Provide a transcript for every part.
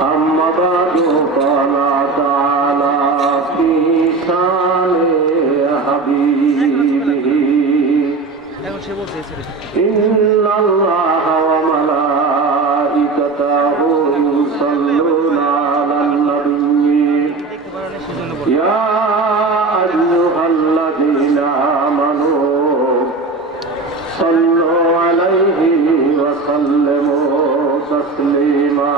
أما بعد قال تعالى في شان حبيبه إن الله وملائكته يصلون على النبي يا أيها الذين آمنوا صلوا عليه وسلموا تسليما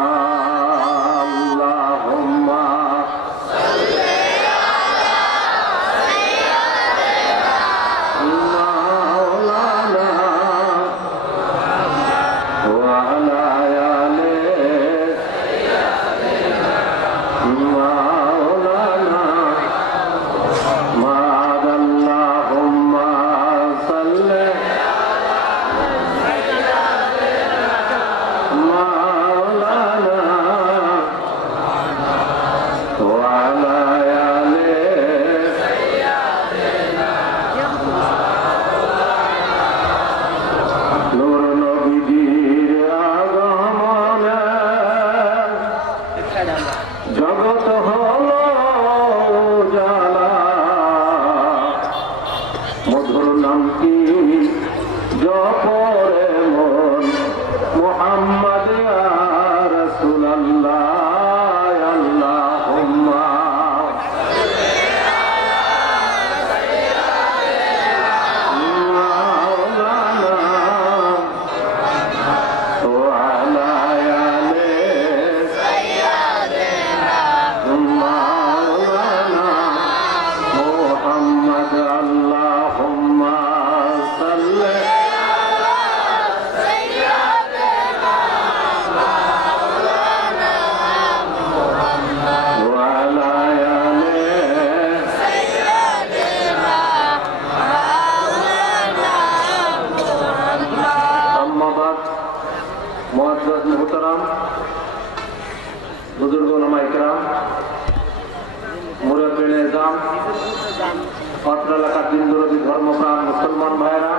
ধর্মপ্রাণ মুসলমান ভাইরা,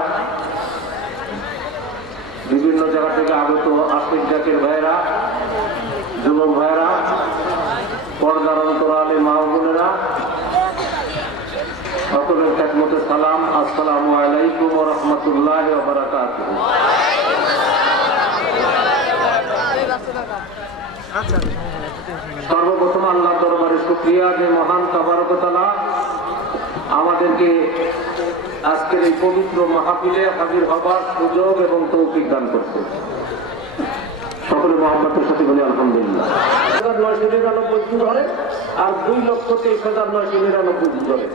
বিভিন্ন জায়গা থেকে আগত আশিক জাতির ভাইরা, যুবক ভাইরা, পর্দার অন্তরালে মা বোনেরা, সকলের খেদমতে সালাম। আসসালামু আলাইকুম ওয়া রাহমাতুল্লাহি ওয়া বারাকাতুহু। সর্বপ্রথম আল্লাহ দরবারে শুকরিয়া যে মহান তাবারক ওয়া তাআলা আমাদেরকে আজকের এই পবিত্র মাহফিলে হাজির হবার সুযোগ এবং তৌফিক দান করছে। সকলে মহব্বতের সাথে বলি আলহামদুলিল্লাহ। 999 দিন ধরে আর 2,23,999 দিন ধরে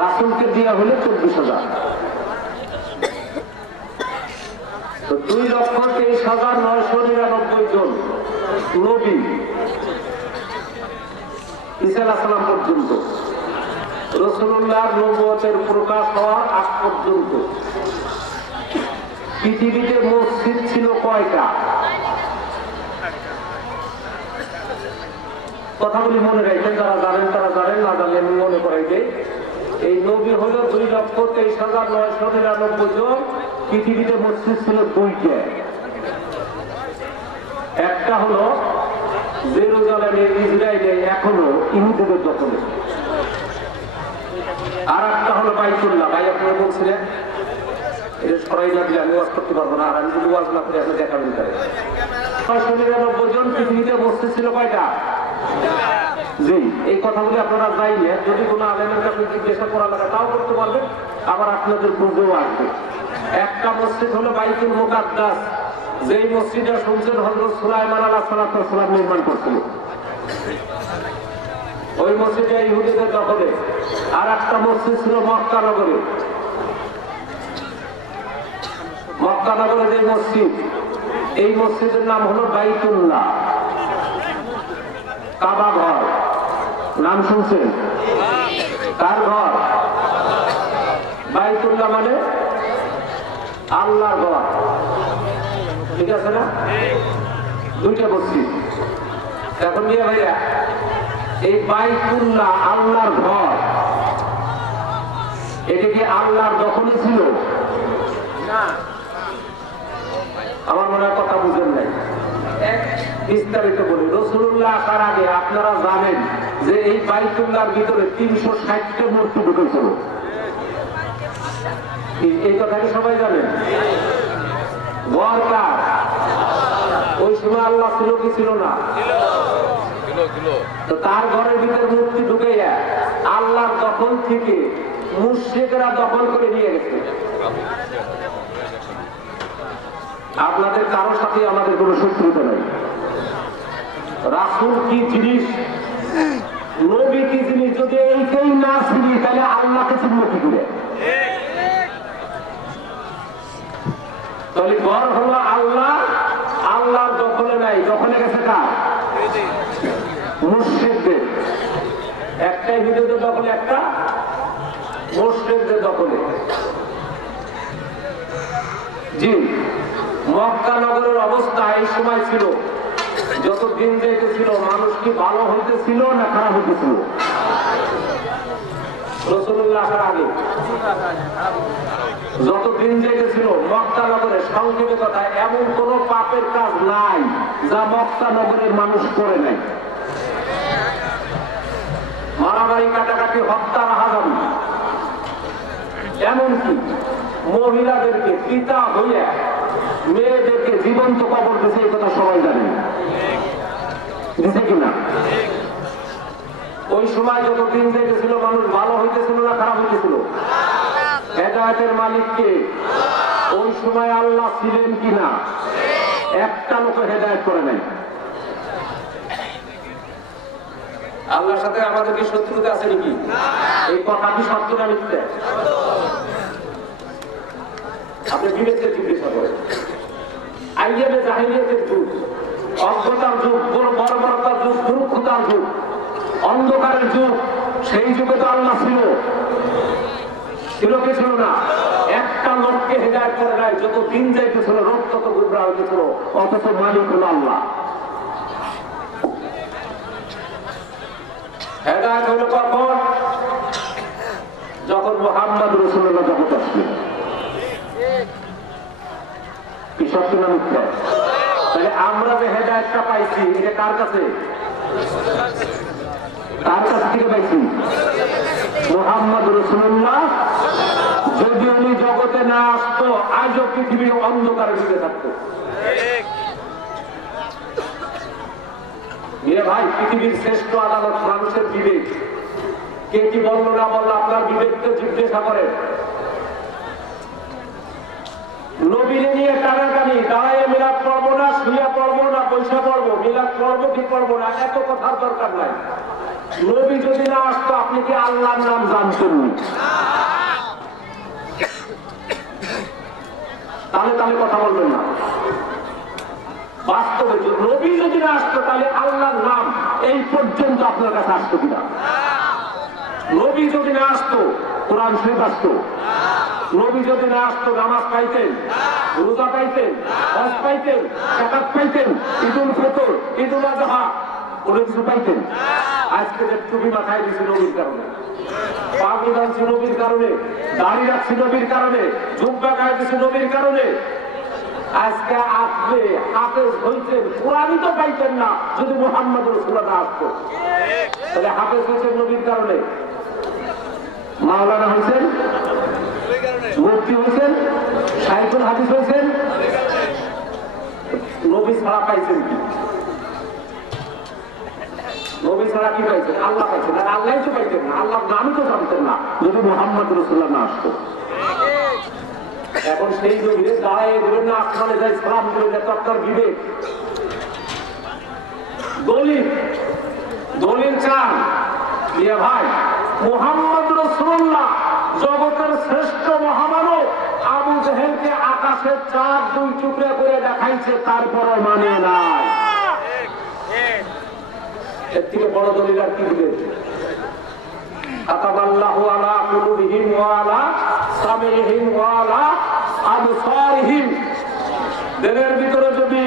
রাসূলকে দেয়া হলে 24,000, তো 2,23,999 জন নবী ঈসা আলাইহিস সালাম পর্যন্ত, রাসূলুল্লাহর নবুয়তের প্রকাশ হওয়ার আগ পর্যন্ত পৃথিবীতে মসজিদ ছিল কয়টা? কথাগুলি মনে রাখবেন, যারা জানেন তারা জানেন, না জানলে আমি মনে করাই দেই। এই নবী হল 2,23,999 জন। পৃথিবীতে মসজিদ ছিল দুইটা। একটা হলো জেরুজালেমে ইসরায়েলে এখনো ইহুদিদের দখলে, আর একটা হলো বাইতুল্লাহ। ভাই আপনারা বলছিলেন এটা সরাই না দিলে আমি ওয়াজ করতে পারবো না, আর আমি যদি ওয়াজ না করে আপনি দেখাবেন তাই। 999 জন পৃথিবীতে মসজিদ ছিল কয়টা? জি, এই কথাগুলি আপনারা জানলে যদি কোনো আলেমের কাছে জিজ্ঞাসা করা লাগে তাও করতে পারবেন, আবার আপনাদের বুঝেও আসবে। একটা মসজিদ হলো বাইতুল মুকাদ্দাস, যেই মসজিদটা শুনছেন হযরত সুলাইমান আলাইহিস সালাম নির্মাণ করছিল, ওই মসজিদটা ইহুদিদের দখলে। আর একটা মসজিদ ছিল মক্কা নগরে। মক্কা নগরে যে মসজিদ, এই মসজিদের নাম হলো বাইতুল্লাহ, কাবা ঘর। নাম শুনছেন? কার ঘর? বাইতুল্লাহ মানে আল্লাহর ঘর, ঠিক আছে না? দুইটা মসজিদ। এখন নিয়ে ভাইয়া, এই বাইতুল্লাহ আল্লাহর ঘর, এটা কি আল্লাহর দখলে ছিল? না, আমার মনে হয় কথা বুঝেন নাই। বিস্তারিত বলি। রাসূলুল্লাহ আসার আগে আপনারা জানেন যে এই বাইতুল্লাহর ভিতরে 360টা মূর্তি ঢুকেছিল। এই কথা কি সবাই জানেন? ওয়ারকার ওই সময় আল্লাহ ছিল কি ছিল না? তো তার ঘরের ভিতরে মূর্তি ঢুকে আল্লাহর দখল থেকে মুশরিকরা দখল করে নিয়ে গেছে। আপনাদের কারোর সাথে আমাদের কোনো শত্রুতা নেই। রাসূল কি জিনিস, নবী কি জিনিস, যদি এইটাই না চিনি তাহলে আল্লাহকে চিনব কি করে? তাহলে ঘর হলো আল্লাহ, আল্লাহর দখলে নাই, দখলে গেছে কার? মুশরিকদের। একটা হিন্দুদের দখলে, একটা মুশরিকদের দখলে। জি, মক্কা নগরের অবস্থা এই সময় ছিল, যত দিন যাইতেছিল মানুষ কি ভালো হইতেছিল না খারাপ হইতেছিল? রাসূলুল্লাহ আসার আগে যত দিন যাইতেছিল মক্কা নগরে, সংক্ষেপে কথা, এমন কোন পাপের কাজ নাই যা মক্কা নগরের মানুষ করে নাই। মারামারি, কাটাকাটি, হত্যা, রাহাজানি, এমনকি মহিলাদেরকে পিতা হইয়া মেয়েদেরকে জীবন্ত কবর দিয়েছে, এই কথা সবাই জানে, দিছে কিনা? ওই সময় যত দিন যেতেছিল মানুষ ভালো হইতেছিল না খারাপ হইতেছিল? হেদায়েতের মালিককে ওই সময় আল্লাহ ছিলেন কিনা? একটা লোক হেদায়েত করে নাই। আল্লাহর সাথে আমাদের কি শত্রুতা আছে নাকি? এই কথা কি সত্য না মিথ্যা? আপনি বিবেককে জিজ্ঞাসা করেন। আইয়ামে জাহিলিয়াতের যুগ, অজ্ঞতার যুগ, বর্বরতার যুগ, মূর্খতার যুগ, অন্ধকারের যুগ, সেই যুগে তো আল্লাহ ছিল, ছিল কি ছিল না? একটা লোককে হেদায়েত করে নাই। যত দিন যাইতেছিল রোগ তত গুবরা হইতেছিল, অথচ মালিক হলো আল্লাহ। হেদায়েত হলো কখন? যখন মুহাম্মদ রাসূলুল্লাহ জগতে আসলেন। কি সত্য না মিথ্যা? তাহলে আমরা যে হেদায়েতটা পাইছি এটা কার কাছে? কার কাছ থেকে পাইছি? মুহাম্মদ রাসূলুল্লাহ। যদি উনি জগতে না আসতো আজও পৃথিবীর অন্ধকারে ডুবে থাকতো। ভাই, পৃথিবীর শ্রেষ্ঠ আদালত মানুষের বিবেক। কে কি বললো না বললো আপনার বিবেককে জিজ্ঞাসা করেন। নবীরে নিয়ে টানাটানি, দাঁড়াইয়া মিলাদ পড়বো না, শুইয়া পড়বো না, পয়সা পড়বো, মিলাদ পড়বো কি পড়বো না, এত কথার দরকার নাই। নবী যদি না আসতো আপনি কি আল্লাহর নাম জানতেন? তাহলে তাহলে কথা বলবেন না। বাস্তবে নবী যদি না আসতো তাহলে আল্লাহর নাম এই পর্যন্ত আপনার কাছে আসতো কিনা? নবী যদি না আসতো কোরআন শরীফ আসতো? নবী যদি না আসতো নামাজ পাইতেন, রোজা পাইতেন, হজ পাইতেন, যাকাত পাইতেন, ঈদুল ফিতর, ঈদুল আযহা, কোনো কিছু পাইতেন? আজকে যে টুপি মাথায় দিয়েছে নবীর কারণে, পাগড়ি বাঁধছে নবীর কারণে, দাড়ি রাখছে নবীর কারণে, জুব্বা গায়ে দিচ্ছে নবীর কারণে। আজকে আপনি হাফেজ হইতেন, কোরআনই তো পাইতেন না যদি মুহাম্মদ রাসূলুল্লাহ না আসতো। তাহলে হাফেজ হয়েছেন নবীর কারণে, মাওলানা হয়েছেন, মুফতি হয়েছেন, শাইখুল হাদিস হয়েছেন, নবী ছাড়া পাইছেন কি? নবী ছাড়া কি পাইছেন? আল্লাহ পাইছেন। আর আল্লাহ তো পাইতেন না, আল্লাহর নামই তো জানতেন না যদি মুহাম্মদ রাসূলুল্লাহ না আসতো। এখন সেই নবীরে দাঁড়ায় দেবেন না, আসমানে যাই সালাম দেবেন না, আপনার বিবেক। দলিল দলিল চান দিয়ে ভাই, মুহাম্মদ রাসূলুল্লাহ জগতের শ্রেষ্ঠ মহামানব। আবু জেহেলকে আকাশের চাঁদ দুই টুকরা করে দেখাইছে, তারপরও মানে নাই। এর থেকে বড় দলিল আর কি দিবে? কাতাবাল্লাহু আলা কুলুবিহিম ওয়া আলা সামিহিম ওয়া আলা আবসারিহিম। দিলের ভিতরে যদি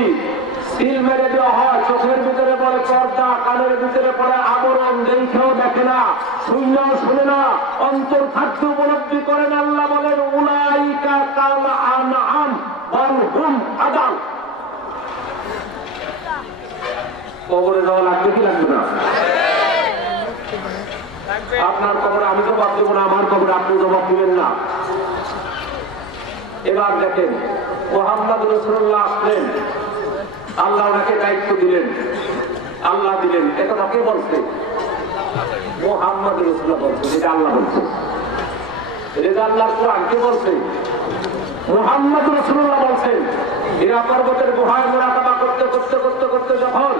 সিল মেরে দেওয়া হয়, চোখের ভিতরে পড়ে পর্দা, কানের ভিতরে পড়ে আবরণ, দেখেও দেখে না, শুনলেও শুনে না, অন্তর থাকতে উপলব্ধি করেন। আল্লাহ বলেন উলাইকা কাল আনআম বাল হুম আদাল। কবরে যাওয়া লাগবে কি লাগবে না? আপনার কবরে আমি জবাব দেবো না, আমার কবরে আপনি জবাব দিবেন না। এবার দেখেন, মুহাম্মদ রাসূলুল্লাহ আসলেন, আল্লাহ ওনাকে দায়িত্ব দিলেন, আল্লাহ দিলেন। একথা কে বলছে? মুহাম্মদ রাসূলুল্লাহ বলছে, এটা আল্লাহ বলছে। এটা আল্লাহর কোরআন কে বলছে? মুহাম্মদ রাসূলুল্লাহ বলছেন। হীরা পর্বতের গুহায় মুরাকাবা করতে করতে করতে করতে যখন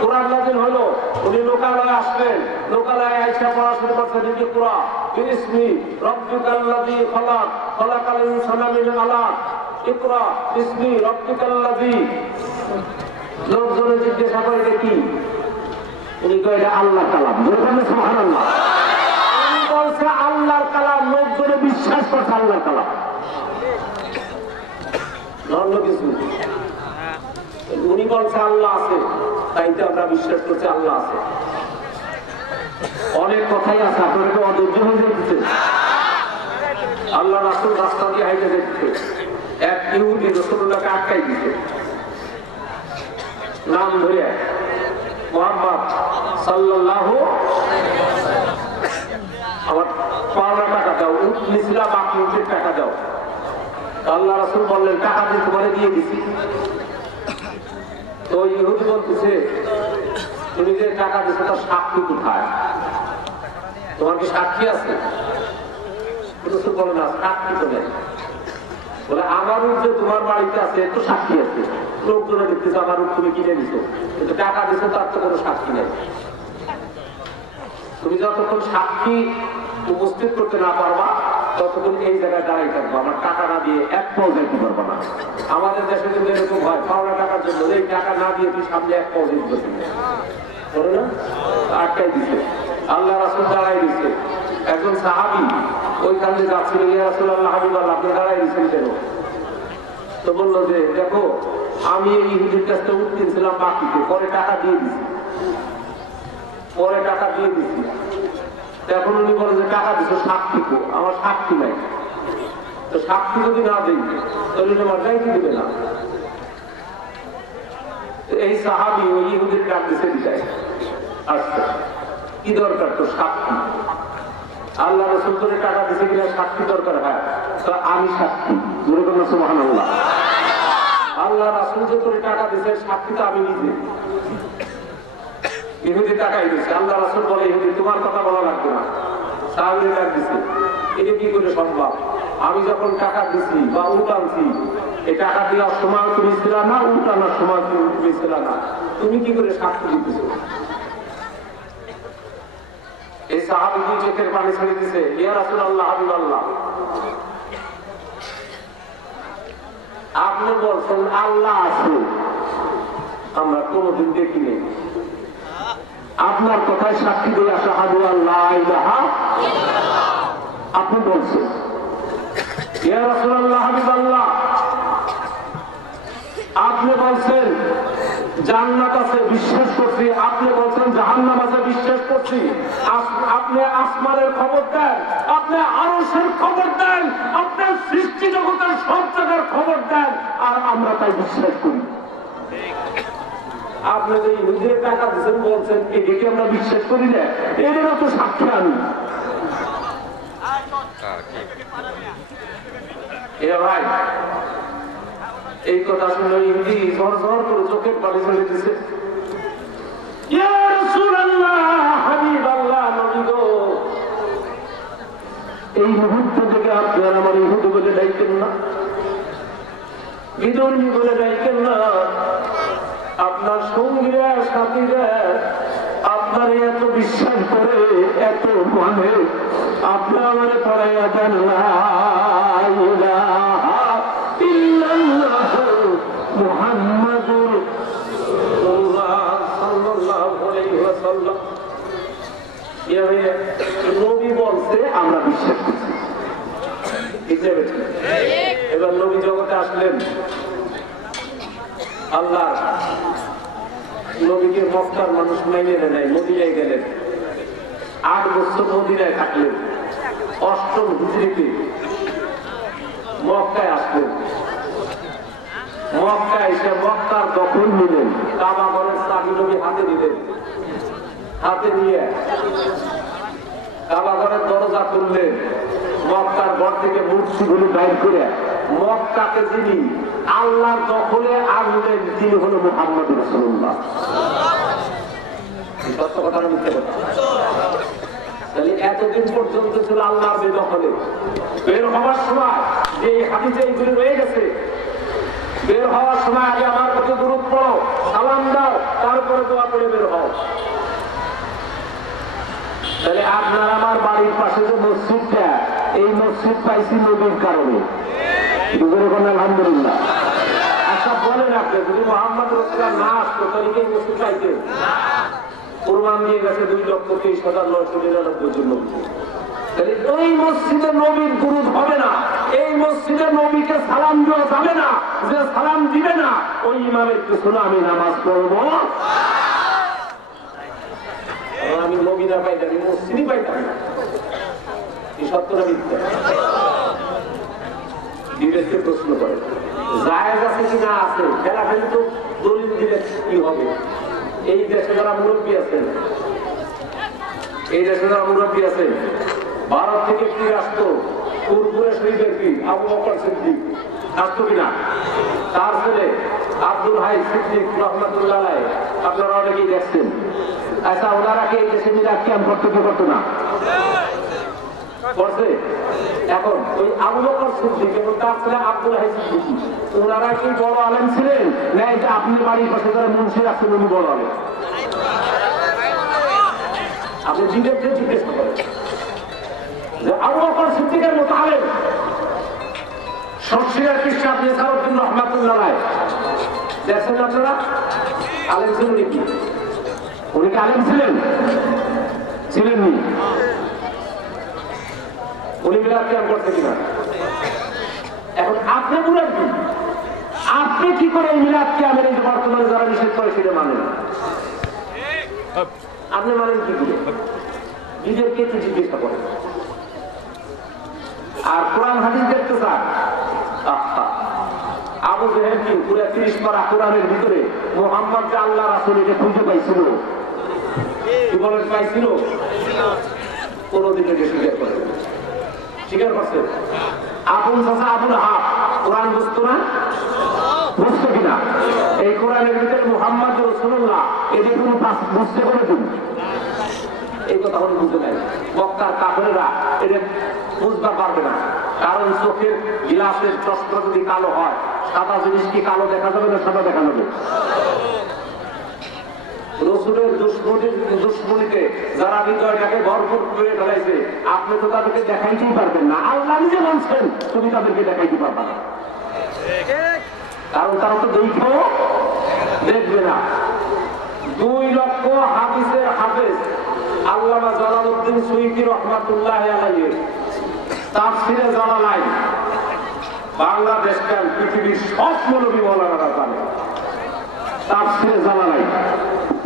কোরআন নাযিল হলো, উনি লোকালয়ে আসলেন। লোকালয়ে আয়েশা পড়া শুরু করছেন ইকরা বিসমি রাব্বিকাল্লাযী খালাক খালাকাল ইনসানা মিন আলাক ইকরা বিসমি রাব্বিকাল্লাযী। লোকজনে জিজ্ঞাসা করে এটা কি? উনি কয় এটা আল্লাহর কালাম। বলবেন সুবহানাল্লাহ। উনি বলছে আল্লাহর কালাম, লোকজনে বিশ্বাস করছে আল্লাহর কালাম, অন্য কিছু। উনি বলছে আল্লাহ আছে, তাই তো আমরা বিশ্বাস করছি আল্লাহ আছে। অনেক কথাই আছে, আপনারা অধৈর্য হয়ে যেতেছে। আল্লাহ রাসূল রাস্তা দিয়ে হাইটে যেতেছে, এক ইহুদি রাসূলুল্লাহকে আটকাই দিছে, নাম ধরে মুহাম্মদ সাল্লাল্লাহু আমার পাওনা টাকা দাও, মিসলা বাকি উঠে টাকা দাও। আল্লাহ রাসূল বললেন টাকা দিয়ে তোমারে দিয়ে দিছি। তো ইহুদি বলতেছে তুমি যে টাকা দিচ্ছ তার সাক্ষী কোথায়? তোমার কি সাক্ষী আছে? রাসূল বলে না, সাক্ষী তো নেই। বলে আমার উঠ যে তোমার বাড়িতে আছে তো সাক্ষী আছে, লোকজনে দেখতেছে আমার উঠ তুমি কিনে দিছো, কিন্তু টাকা দিছো তার তো কোনো সাক্ষী নেই। তুমি যতক্ষণ সাক্ষী উপস্থিত করতে না পারবা ততক্ষণ এই জায়গায় দাঁড়াই থাকবো, আমার টাকা না দিয়ে এক পাও যাইতে পারবো না। আমাদের দেশে কিন্তু এরকম হয়, পাওনা টাকার জন্য এই টাকা না দিয়ে তুই সামনে এক পাও দিতে পারবি না, আটকাই দিছে। আল্লাহ রাসূল দাঁড়াই দিছে। একজন সাহাবী ওইখানে যাচ্ছিল, ইয়া রাসূলুল্লাহ হাবিবাল্লাহ আপনি দাঁড়াই দিচ্ছেন কেন? তো বললো যে দেখো আমি এই ইহুদির কাছ থেকে উঠ কিনছিলাম বাকিতে, পরে টাকা দিয়ে দিছি, পরে টাকা দিয়ে দিছি। এখন উনি বলে যে টাকা দিচ্ছ সাক্ষী কো, আমার সাক্ষী নাই। তো সাক্ষী যদি না দিই তাহলে তোমার যাইতে দিবে না। এই সাহাবী ওই ইহুদির ডাক দিছে দিদায়, আচ্ছা কি দরকার তো সাক্ষী? আল্লাহ রাসূল করে টাকা দিছে কিনা সাক্ষী দরকার হয়, তো আমি সাক্ষী। মনে করুন সুবহানাল্লাহ। আল্লাহ রাসূল যে করে টাকা দিছে সাক্ষী তো আমি নিজে। ইহুদি টাকাই দিচ্ছে, আল্লাহ রাসূল বলে ইহুদি তোমার কথা বলা লাগবে না। সাহাবীরা ডাক দিছে, এটা কি করে সম্ভব? আমি যখন টাকা দিছি বা উল্টানছি, এই টাকা দেওয়ার সময় তুমি ছিল না, উল্টানোর সময় তুমি ছিল না, তুমি কি করে সাক্ষী দিতেছো? এই সাহাবী চোখের পানি ছেড়ে দিছে, ইয়া রাসূলুল্লাহ হাবিবাল্লাহ আপনি বলছেন আল্লাহ আছে, আমরা কোনদিন দেখিনি। আপনার কথায় সাক্ষী দিয়ে আশহাদু আল্লা ইলাহা ইল্লাল্লাহ আপনি বলছেন। ইয়া রাসূলুল্লাহ হাবিবাল্লাহ আপনি বলছেন জান্নাত আছে, বিশ্বাস করছি। আপনি বলছেন জাহান্নাম আছে, বিশ্বাস করছি। আপনি আসমানের খবর দেন, আপনি আরশের খবর দেন, আপনি সৃষ্টি জগতের সব জায়গার খবর দেন, আর আমরা তাই বিশ্বাস করি। আপনি যে ইহুদির টাকা দিচ্ছেন বলছেন এটাকে আমরা বিশ্বাস করি না, এদেরও তো সাক্ষী আমি। ভাই এই কথা শুনে ইহুদি ঝর ঝর করে চোখের পানি ছেড়ে দিছে। ইয়া রাসূলুল্লাহ হাবিবাল্লাহ নবী গো, এই মুহূর্ত থেকে আপনার আমার ইহুদি বলে ডাইকেন না, বিধর্মী বলে ডাইকেন না। আপনার সঙ্গীরা সাথীরা আপনার এত বিশ্বাস করে, এত মানে আপনি আমার পড়াইয়া দেন মুহাম্মাদুর সাল্লাল্লাহু আলাইহি ওয়াসাল্লাম। নবী বলছে আমরা বিশ্বাস করছি। এবার নবী জগতে আসলেন, আল্লাহ নবীকে মক্কার মানুষ মাইনে নেয়, মদিনায় গেলেন, 8 বছর মদিনায় থাকলেন। 8ম হিজরিতে মক্কায় আসলেন। মক্কা এসে মক্কার দখল নিলেন, কাবা ঘরের চাবি নবী হাতে দিলেন, হাতে নিয়ে কাবা ঘরের দরজা খুললেন, মক্কার ঘর থেকে মূর্তিগুলি বাইর করে মক্কাকে যিনি আল্লাহর দখলে আনলেন তিনি হল মুহাম্মদ রাসূলুল্লাহ। সত্য কথা না মিথ্যা কথা? তাহলে এতদিন পর্যন্ত ছিল আল্লাহর বেদখলে। বের হওয়ার সময় যে হাদিসে এইগুলি রয়ে গেছে, বের হওয়ার সময় আগে আমার প্রতি দরুদ পড়ো, সালাম দাও, তারপরে দোয়া করে বের হও। তাহলে আপনার আমার বাড়ির পাশে যে মসজিদটা, এই মসজিদ পাইছি নবীর কারণে। আলহামদুলিল্লাহ। আচ্ছা বলেন আপনি, যদি মুহাম্মদ রাসূলুল্লাহ না আসতো তাহলে কি এই মসজিদ পাইতেন? কুরবান দিয়ে গেছে 2,23,999 জন নবী। তাহলে এই মসজিদে নবীর দুরূদ হবে না, এই মসজিদে নবীকে সালাম দেওয়া যাবে না। যে সালাম দিবে না ওই ইমামের পিছনে আমি নামাজ পড়বো। আমি নবী না পাইতাম, আমি মসজিদই পাইতাম না। এই সত্যটা মিথ্যা? বিবেককে প্রশ্ন করে জায়েজ আছে কি না আছে, ফেলাফেলি তো দলিল দিলে কি হবে? এই দেশে যারা মুরব্বী আছেন, এই দেশে যারা মুরব্বী আছেন, ভারত থেকে কি আসতো? কুরকুরে শরীফের কি আবু বকর সিদ্দিক আসতো কিনা? তার ছেলে আব্দুল হাই সিদ্দিক রহমাতুল্লাহ আলাইহি, আপনারা অনেকেই দেখছেন। আচ্ছা ওনারা কি এই দেশে মিলাদ ক্যাম্প করতে কি করতো না? করছে। এখন ওই আবু বকর সিদ্দিক এবং তার ছেলে আব্দুল হাই সিদ্দিক, ওনারা কি বড় আলেম ছিলেন না এই যে আপনি বাড়ির পাশে যারা মুন্সি আছেন উনি বড় আলেম? আপনি বিবেককে জিজ্ঞেস করেন যে আবু বকর সিদ্দিকের মতো আলেম শমশিরের কৃষ্ণ আপনি সালাউদ্দিন রহমাতুল্লাহ আলাইহি দেখছেন আপনারা? আলেম ছিলেন নাকি? উনি কি আলেম ছিলেন? ছিলেননি। উনি মিলাদ ক্যাম্প করতে কিনা? এখন আপনি মুরব্বী, আপনি কি করে মিলাদ ক্যাম্পের এই বর্তমানে যারা নিষেধ করে সেটা মানেন? আপনি মানেন কি করে? নিজেরকে একটু জিজ্ঞাসা করেন। আর কোরআন হাদিস দেখতে চান? আবু জেহেল কি পুরো 30 পারা কোরআনের ভিতরে মুহাম্মদ যে আল্লাহ রাসূল এটা খুঁজে পাইছিল? কি বলেন পাইছিল? কোনদিন এটা স্বীকার করে? স্বীকার করছে? আবুল চাচা আবুল হাব কোরআন বুঝতো না? বুঝতো কিনা? এই কোরআনের ভিতরে মুহাম্মদ রাসূলুল্লাহ এটি কোনো বুঝতে কোনদিন? এই কথা হলো বুঝতে নাই। মক্কার কাফেররা এটা বুঝতে পারবে না, কারণ চোখের গ্লাসের চশমা যদি কালো হয়, সাদা জিনিস কি কালো দেখা যাবে না সাদা দেখা যাবে? রসুলের দুশ্মনীতে যারা হৃদয়টাকে ভরপুর করে ফেলাইছে, আপনি তো তাদেরকে দেখাইতেই পারবেন না। আল্লাহ নিজে বলছেন তুমি তাদেরকে দেখাইতে পারবে না, কারণ তারা তো দেখবে না। 2 লক্ষ হাদিসের হাফেজ আল্লামা জালালউদ্দিন সুয়ুতী রহমাতুল্লাহ আলাইহি তাফসীরে জালালাইন, বাংলাদেশ কেন পৃথিবীর সব মৌলভী মাওলানারা জানে তাফসীরে জালালাইন,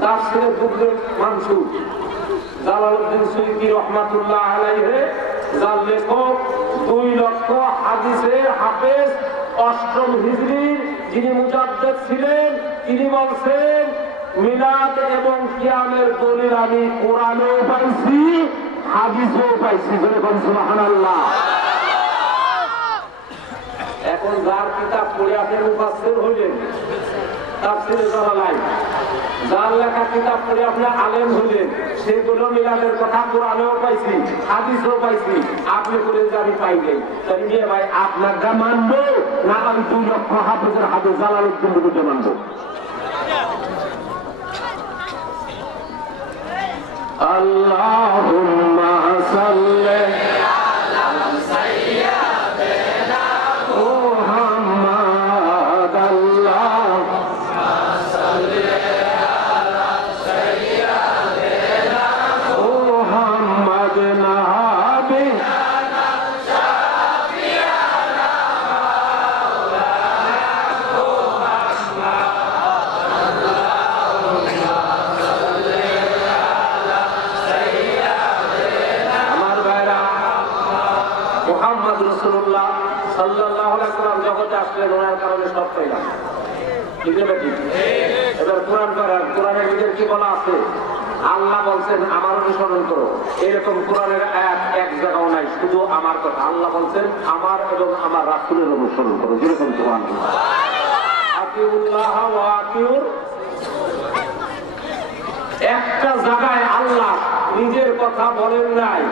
তাফসীরে দুররুল মানসুর জালালউদ্দিন সুয়ুতী রহমাতুল্লাহ আলাইহি যার লেখক 2 লক্ষ হাদিসের হাফেজ, 8ম হিজরির যিনি মুজাদ্দিদ ছিলেন, তিনি বলছেন মিলাদ এবং কিয়ামের দলিল আমি কোরআনেও পাইছি, হাদিসেও পাইছি। সুবহানাল্লাহ। এখন যার কিতাব পড়ে আপনি মুফাসসির হইলেন, তাফসীরে জালালাইন, যার লেখা কিতাব পড়ে আপনি আলেম হইলেন, সেগুলো মিলাদের কথা কোরআনেও পাইছি, হাদিসেও পাইছি, আপনি বলেন যে আমি পাই নাই। তাই নিয়ে ভাই আপনার যা মানবো না আমি 2 লক্ষ হাফেজের হাদিস জালালউদ্দিন মানবো? আল্লাহুম্মা সাল্লি আলা সাইয়্যিদিনা মুহাম্মাদ, আল্লাহুম্মা সাল্লি আলা সাইয়্যিদিনা মুহাম্মাদ নাবিয়ানা শাফিয়ানা মাওলানা মুহাম্মদ রাসূলুল্লাহ সাল্লাল্লাহু আলাইহি ওয়াসাল্লাম জগতে আসলেন, ওনার কারণে সব পেলাম। ঠিক না ঠিক? এবার কোরআনের ভিতরে কি বলা আছে? আল্লাহ বলছেন আমার অনুসরণ করো, এরকম কোরআনের এক জায়গাও নাই, শুধু আমার কথা। আল্লাহ বলছেন আমার এবং আমার রাসূলের অনুসরণ করো, যেরকম সুবহানাল্লাহ। আতিউল্লাহ ওয়া আতিউর, একটা জায়গায় আল্লাহ নিজের কথা বলেন নাই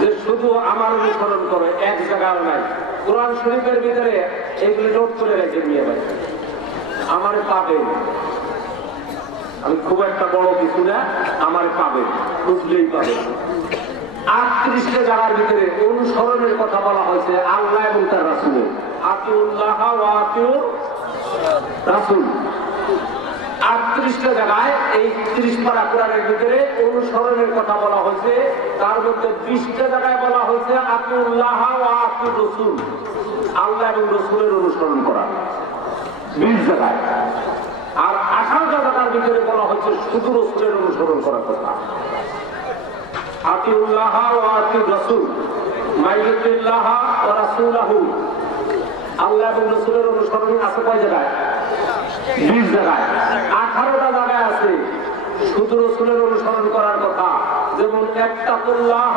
যে শুধু আমার অনুসরণ করো, এক জায়গাও নাই। কোরআন শরীফের ভিতরে এগুলো নোট করে রেখে নিয়ে ভাই, আমার পাবেন, আমি খুব একটা বড় কিছু না, আমার পাবেন, বুঝলেই পাবেন। 38টা জায়গার ভিতরে অনুসরণের কথা বলা হয়েছে আল্লাহ এবং তার রাসূলের। আতিউল্লাহ ওয়া আতিউর রাসূল, 38টা জায়গায় এই 30 পারা কোরআনের ভিতরে অনুসরণের কথা বলা হয়েছে। তার মধ্যে 20টা জায়গায় বলা হয়েছে আতিউল্লাহ ওয়া আতিউর রাসূল, আল্লাহ এবং রাসূলের অনুসরণ করা 20 জায়গায়। আর 18টা জায়গার ভিতরে বলা হয়েছে শুধু রাসূলের অনুসরণ করার কথা। আতিউল্লাহ ওয়া আতিউর রাসূল, মাইয়ুতিল্লাহ ওয়া রাসূলাহু, আল্লাহ এবং রাসূলের অনুসরণ আছে কয় জায়গায়? 20 জায়গায়। 18টা জায়গায় আছে শুধু রাসূলের অনুসরণ করার কথা, যেমন ইত্তাকুল্লাহ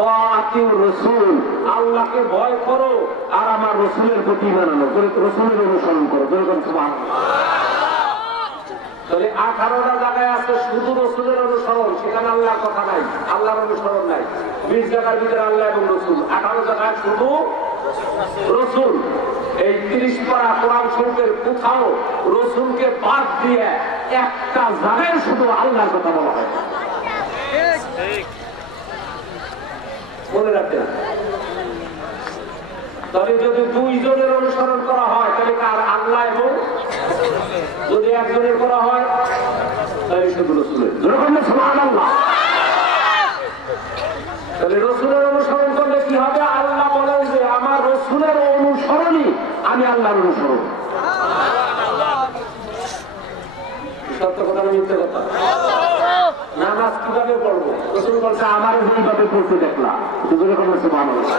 ওয়া আতিউর রাসূল, আল্লাহকে ভয় করো আর আমার রাসূলের প্রতি মানো, রাসূলের অনুসরণ করো, যেরকম সুবহানাল্লাহ। তাহলে 18টা জায়গায় আছে শুধু রাসূলের অনুসরণ, সেখানে আল্লাহর কথা নাই, আল্লাহর অনুসরণ নাই। 20 জায়গার ভিতরে আল্লাহ এবং রাসূল, 18 জায়গায় শুধু রাসূল। এই 30 পারা কোরআন শরীফের কোথাও রাসূলকে বাদ দিয়ে একটা জায়গায় শুধু আল্লাহর কথা বলা হয়। মনে রাখবেন, তবে যদি দুইজনের অনুসরণ করা হয় তাহলে কার? আল্লাহ এবং, যদি একজনের করা হয় তাহলে শুধু রাসূলের। সুবহানাল্লাহ। তাহলে রাসূলের অনুসরণ করলে কি হবে? আল্লাহ বলেন যে আমার রাসূলের অনুসরণই আমি আল্লাহর অনুসরণ। সত্য কথা না মিথ্যা কথা? নামাজ কিভাবে পড়বো? রাসূল বলছে আমার যেইভাবে পড়তে দেখলাম, সুবহানাল্লাহ।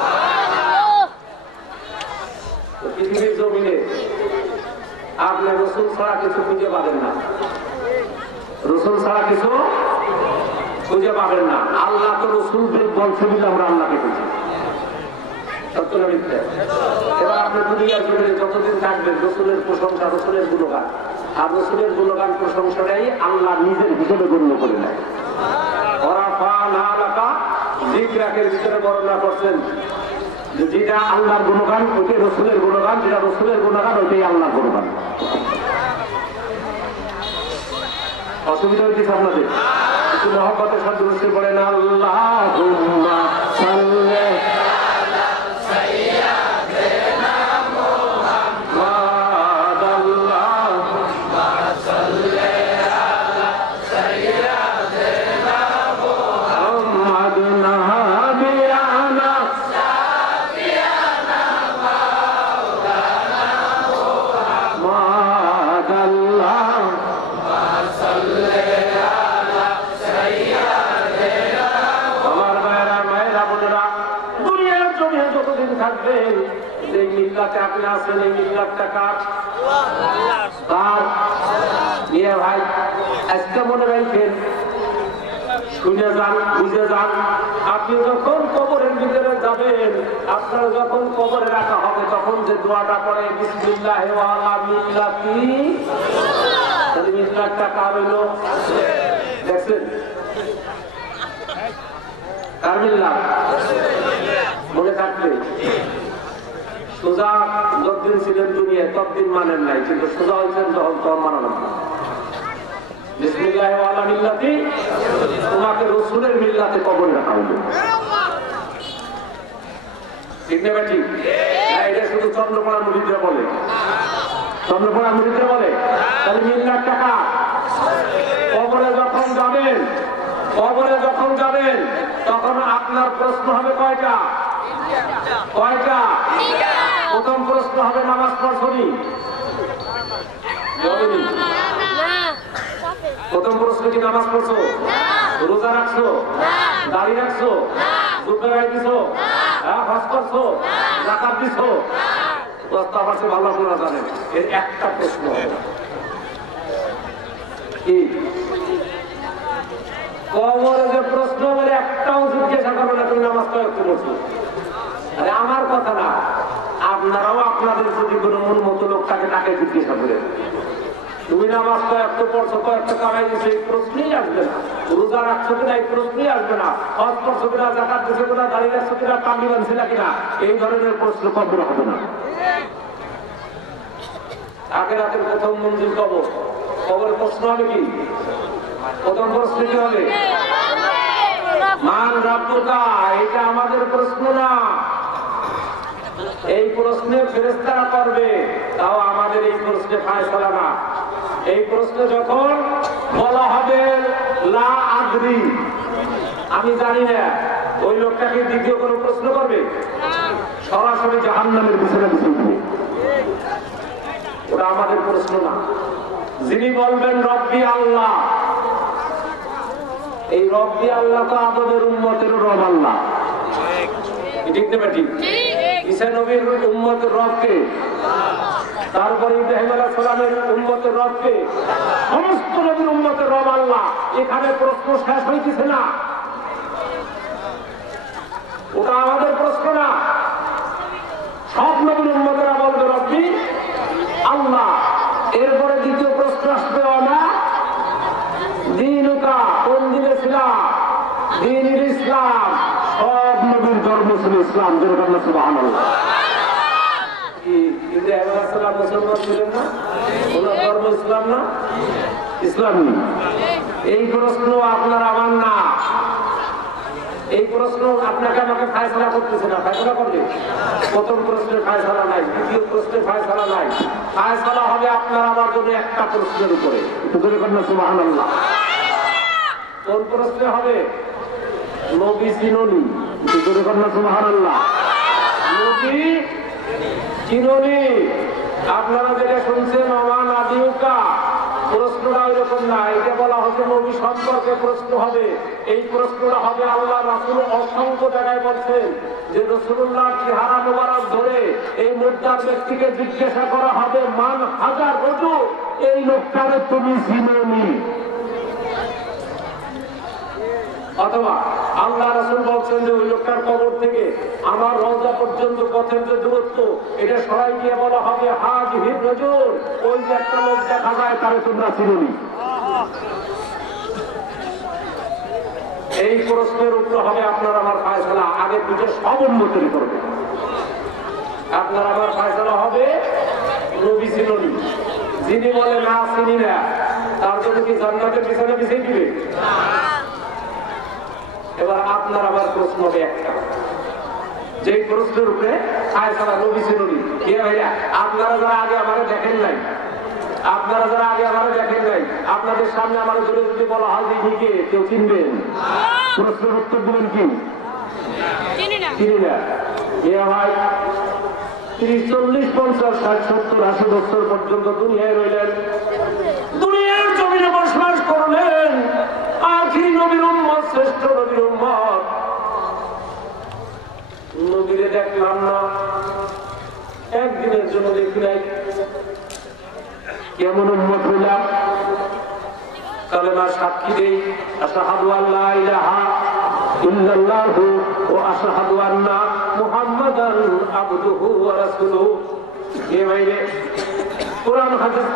পৃথিবীর জমিনে আপনি রাসূল ছাড়া কিছু খুঁজে পাবেন না, রাসূল ছাড়া কিছু খুঁজে পাবেন না। আল্লাহ তো রাসূল বলছে বলে আমরা আল্লাহকে খুঁজি, সত্য না মিথ্যা? এবার আপনি দুনিয়ার জমিনে যতদিন থাকবেন রাসূলের প্রশংসা, রাসূলের গুণগান, আর রাসূলের গুণগান প্রশংসাটাই আল্লাহ নিজের হিসেবে গণ্য করে নেয়। ওয়ারাফা'না লাকা যিকরাকের ভিতরে বর্ণনা করছেন যেটা আল্লাহর গুণগান ওইটাই রাসূলের গুণগান, যেটা রাসূলের গুণগান ওইটাই আল্লাহর গুণগান। অসুবিধা হয়েছে আপনাদের? একটু মহব্বতের সাথে রসুল বলেন আল্লাহুম্মা সাল্লি আলা সাইয়্যিদিনা মুহাম্মাদ, আল্লাহুম্মা সাল্লি আলা সাইয়্যিদিনা মুহাম্মাদ নাবিয়ানা শাফিয়ানা মাওলানা মুহাম্মাদ, আল্লাহুম্মা সাল্লি আলা সাইয়্যিদিনা। আমার ভাইরা মায়েরা বোনেরা, দুনিয়ার জমিনে যতদিন থাকবেন এই মিল্লাতে আপনি আছেন, এই মিল্লাতটা কার? কার? নিয়ে ভাই আজকে মনে রাখবেন, শুনে যান, বুঝে যান। আপনি যখন কবরের ভিতরে যাবেন, আপনার যখন কবরে রাখা হবে তখন যে দোয়াটা পড়ে বিসমিল্লাহি ওয়া আলা মিল্লাতি, তাহলে মিল্লাতটা কার হইল? দেখছেন কার মিল্লাত? মনে থাকবে। সোজা যতদিন ছিলেন দুনিয়ায় ততদিন মানেন নাই, কিন্তু সোজা হয়েছেন তখন মানালাম। বিসমিল্লাহি ওয়া আলা মিল্লাতি, তোমাকে রাসূলের মিল্লাতে কবরে রাখা হবে। ঠিক না ঠিক? এটা শুধু চন্দ্রপড়া মুরিদরা বলে, চন্দ্রপড়া মুরিদরা বলে। তাহলে মিল্লাতটা কার? কবরে যখন যাবেন, কবরে যখন যাবেন তখন আপনার প্রশ্ন হবে কয়টা? কয়টা? প্রথম প্রশ্ন হবে নামাজ পড়ছনি? প্রথম প্রশ্ন কি নামাজ পড়ছো? রোজা রাখছো? দাড়ি রাখছো? জুব্বা গাইতেছো? হজ করছো? যাকাত দিছো? প্রস্তাব আছে ভালো করে জানেন। এর একটা প্রশ্ন হবে। কি কবরে যে প্রশ্ন বলে একটাও জিজ্ঞাসা করবে না তুমি নামাজ কয়েক করছো? আরে আমার কথা না, আপনারাও আপনাদের যদি কোনো মন মতো লোক থাকে তাকে জিজ্ঞাসা করে তুমি নামাজ কয়েকটা পড়ছো, কয়েকটা কামাই দিচ্ছে, এই প্রশ্নই আসবে না। রোজা রাখছো কিনা এই প্রশ্নই আসবে না। হজ করছো কিনা, জাকাত দিচ্ছ কিনা, দাঁড়িয়ে রাখছো কিনা, পানি বানছিল কিনা, এই ধরনের প্রশ্ন কবর হবে না। আখিরাতের প্রথম মঞ্জিল কবর। কবর প্রশ্ন হবে কি? প্রথম প্রশ্ন কি হবে? মান রাব্বুকা, এটা আমাদের প্রশ্ন না। এই প্রশ্নে ফেরেশতারা করবে, তাও আমাদের এই প্রশ্নে ফায়সালা না। এই প্রশ্নে যখন বলা হবে লা আদরি, আমি জানি না, ওই লোকটাকে দ্বিতীয় কোনো প্রশ্ন করবে? সরাসরি জাহান্নামের বিছানা বিছিয়ে দিবে। ওটা আমাদের প্রশ্ন না। যিনি বলবেন রব্বি আল্লাহ, এই রব্বি আল্লাহ তো আমাদের উম্মতের রব আল্লাহ, ঠিক না ঠিক? ঈসা নবীর উম্মতের রবকে, তারপরে ইব্রাহিম আলাইহিস সালামের উম্মতের রবকে, সমস্ত নবীর উম্মতের রব আল্লাহ। এখানে প্রশ্ন শেষ হইতেছে না, ওটা আমাদের প্রশ্ন না। সব নবীর উম্মতেরা বলবে রব্বি আল্লাহ। এরপরে দ্বিতীয় প্রশ্ন আসবে ওয়া দীনুকা, কোন দিনে ছিলাম? দীনুল ইসলাম। সব নবীর ধর্ম ছিল ইসলাম। যেরকম সুবহানাল্লাহ। ইব্রাহিম আলাইহিস সালাম মুসলমান ছিলেন না? ওনার ধর্ম ইসলাম না? ইসলামী। এই প্রশ্ন আপনার আমার না। এই প্রশ্ন আপনাকে আমাকে ফায়সালা করতেছে না। ফায়সালা করবে? প্রথম প্রশ্নের ফায়সালা নাই, দ্বিতীয় প্রশ্নের ফায়সালা নাই। ফায়সালা হবে আপনার আমার জন্য একটা প্রশ্নের উপরে। সুবহানাল্লাহ। কোন প্রশ্নে হবে? নবী চিননি। সুবহানাল্লাহ। নবী চিননি। আপনারা যেটা শুনছেন ওমান আদিউকা, প্রশ্নটা ওইরকম না। এটা বলা হচ্ছে নবী সম্পর্কে প্রশ্ন হবে। এই প্রশ্নটা হবে আল্লাহ রাসূল অসংখ্য জায়গায় বলছেন যে রাসূলুল্লাহ চেহারা মোবারক ধরে এই মুর্দার ব্যক্তিকে জিজ্ঞাসা করা হবে মান হাজার রজু, এই লোকটারে তুমি চিনোনি। অথবা আল্লাহ রাসূল বলছেন যে ওই লোকটার কবর থেকে আমার রওজা পর্যন্ত পথের যে দূরত্ব, এটা সরাই দিয়ে বলা হবে হাজিহির রজুল, ওই যে একটা লোক দেখা যায় তারে তোমরা চিনোনি। এই প্রশ্নের উপর হবে আপনার আমার ফায়সালা। আগে দুটো সব উন্নতি করবে। আপনার আমার ফায়সালা হবে নবী চিনোনি। যিনি বলে না চিনি না, তার জন্য কি জান্নাতের বিছানা বিছিয়ে দিবে? এবার আপনার আবার প্রশ্ন হবে একটা, যে প্রশ্নের উপরে ফায়সালা নবী চিনোনি। আপনারা যারা আগে আমাকে দেখেন নাই, আপনারা যারা আগে আমাকে দেখেন নাই, আপনাদের সামনে আমার জোরে যদি বলা হয় যে ইনিকে কেউ চিনবেন, প্রশ্নের উত্তর দিবেন কি? চিনি না। ভাই 30, 40, 50, 60, 70, 80 বছর পর্যন্ত দুনিয়ায় রইলেন, দুনিয়ার জমিনে বসবাস করলেন, আখির নবীর উম্মত, শ্রেষ্ঠ নবীর উম্মত। নবীরে দেখলাম না, একদিনের জন্য দেখি নাই। কেমন উম্মত হইলাম? কালেমার সাক্ষী দেই, আশহাদু আল্লা ইলাহা ইল্লাল্লাহু ওয়া আশহাদু আন্না মুহাম্মাদান আবদুহু ওয়া রাসূলুহু। এ ভাইরে কোরআন হাদিস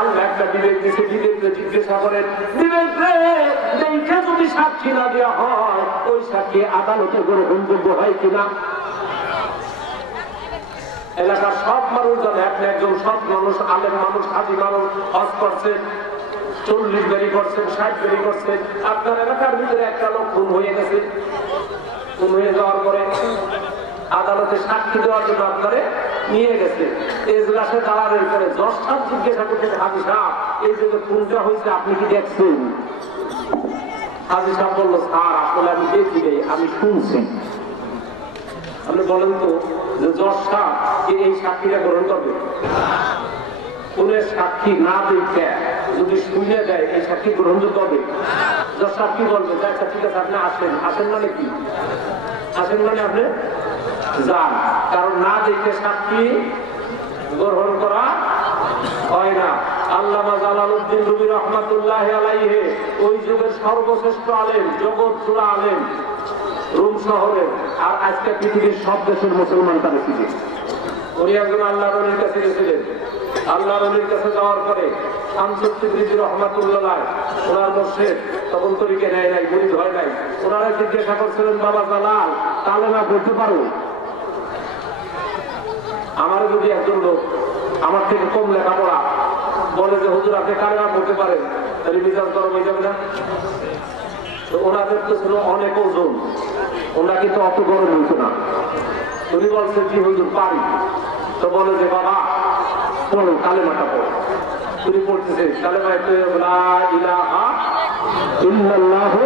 আল্লাহ একটা বিবেক দিয়েছে, বিবেককে জিজ্ঞাসা করেন, বিবেককে দেখে যদি সাক্ষী না দেওয়া হয়, ওই সাক্ষী আদালতে গ্রহণযোগ্য হয় কিনা? এলাকার সব মানুষ জানে আপনি একজন সৎ মানুষ, আলেম মানুষ, হাজি মানুষ, হজ করছেন, 40 বেরি করছেন, 60 বেরি করছেন। আপনার এলাকার ভিতরে একটা লোক খুন হয়ে গেছে। খুন হয়ে যাওয়ার পরে আদালতে সাক্ষী দেওয়ার জন্য আপনারে নিয়ে গেছে। এজলাসে দাঁড়ানোর পরে জজ সাহেব জিজ্ঞাসা করতেন, হাজি সাহেব এই যে খুনটা হয়েছে আপনি কি দেখছেন? হাজি সাহেব বললো, স্যার আসলে আমি দেখি নাই, আমি শুনছি। আপনি বলেন তো যে জজ সাহেব কি এই সাক্ষীটা গ্রহণ করবে? খুনের সাক্ষী না দেখে যদি শুনে দেয়, এই সাক্ষী গ্রহণযোগ্য হবে? জজ সাহেব কি বলবে? আচ্ছা ঠিক আছে, আপনি আসেন। আসেন মানে কি? আসেন মানে আপনি যান। কারণ না দেখে সাক্ষী গ্রহণ করা হয় না। আল্লামা জালালউদ্দিন রুমি রহমাতুল্লাহি আলাইহি ওই যুগের সর্বশ্রেষ্ঠ আলেম, জগৎ জোড়া আলেম, রোম শহরে, আর আজকে পৃথিবীর সব দেশের মুসলমান তারা ছিলেন। উনি একজন আল্লাহর ওলির কাছে গেছিলেন। আল্লাহর ওলির কাছে যাওয়ার পরে শামসুদ তিবরিজি রহমাতুল্লাহ ওনার মুর্শিদ, তখন তরিকে নেয় নাই, মুরিদ হয় নাই, ওনারা জিজ্ঞাসা করছিলেন, বাবা জালাল কালেমা বলতে পারো? আমার যদি একজন লোক আমার থেকে কম লেখাপড়া বলে যে হুজুর আপনি কালেমা বলতে পারেন, তাহলে মিজাজ গরম হয়ে যাবে না? তো ওনাদের তো ছিল অনেক ওজন, ওনারা কিন্তু অত গরম হইতো না। উনি বলছেন কি হুজুর পারি। তো বলে যে বাবা পড়ো, কালেমাটা পড়ো। উনি পড়তেছে কালেমা লা ইলাহা ইল্লাল্লাহু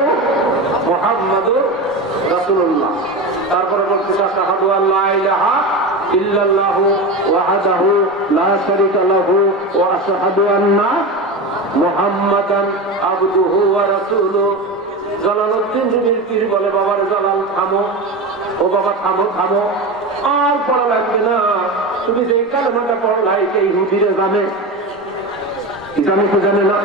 মুহাম্মাদুর রাসূলুল্লাহ। তারপরে বলতেছে আশহাদু আল্লা ইলাহা ইল্লাল্লাহু ওয়াহদাহু লা শারীকা লাহু ওয়া আশহাদু আন্না মুহাম্মাদান আবদুহু ওয়া রাসূলুহু। জালালউদ্দিন রুমির পীর বলে, বাবার জালাল থামো, ও বাবা থামো থামো, আর পড়া লাগবে না। তুমি যে কালেমাটা পড়লাই এই হুদিরে জানে, জানে তো জানে না?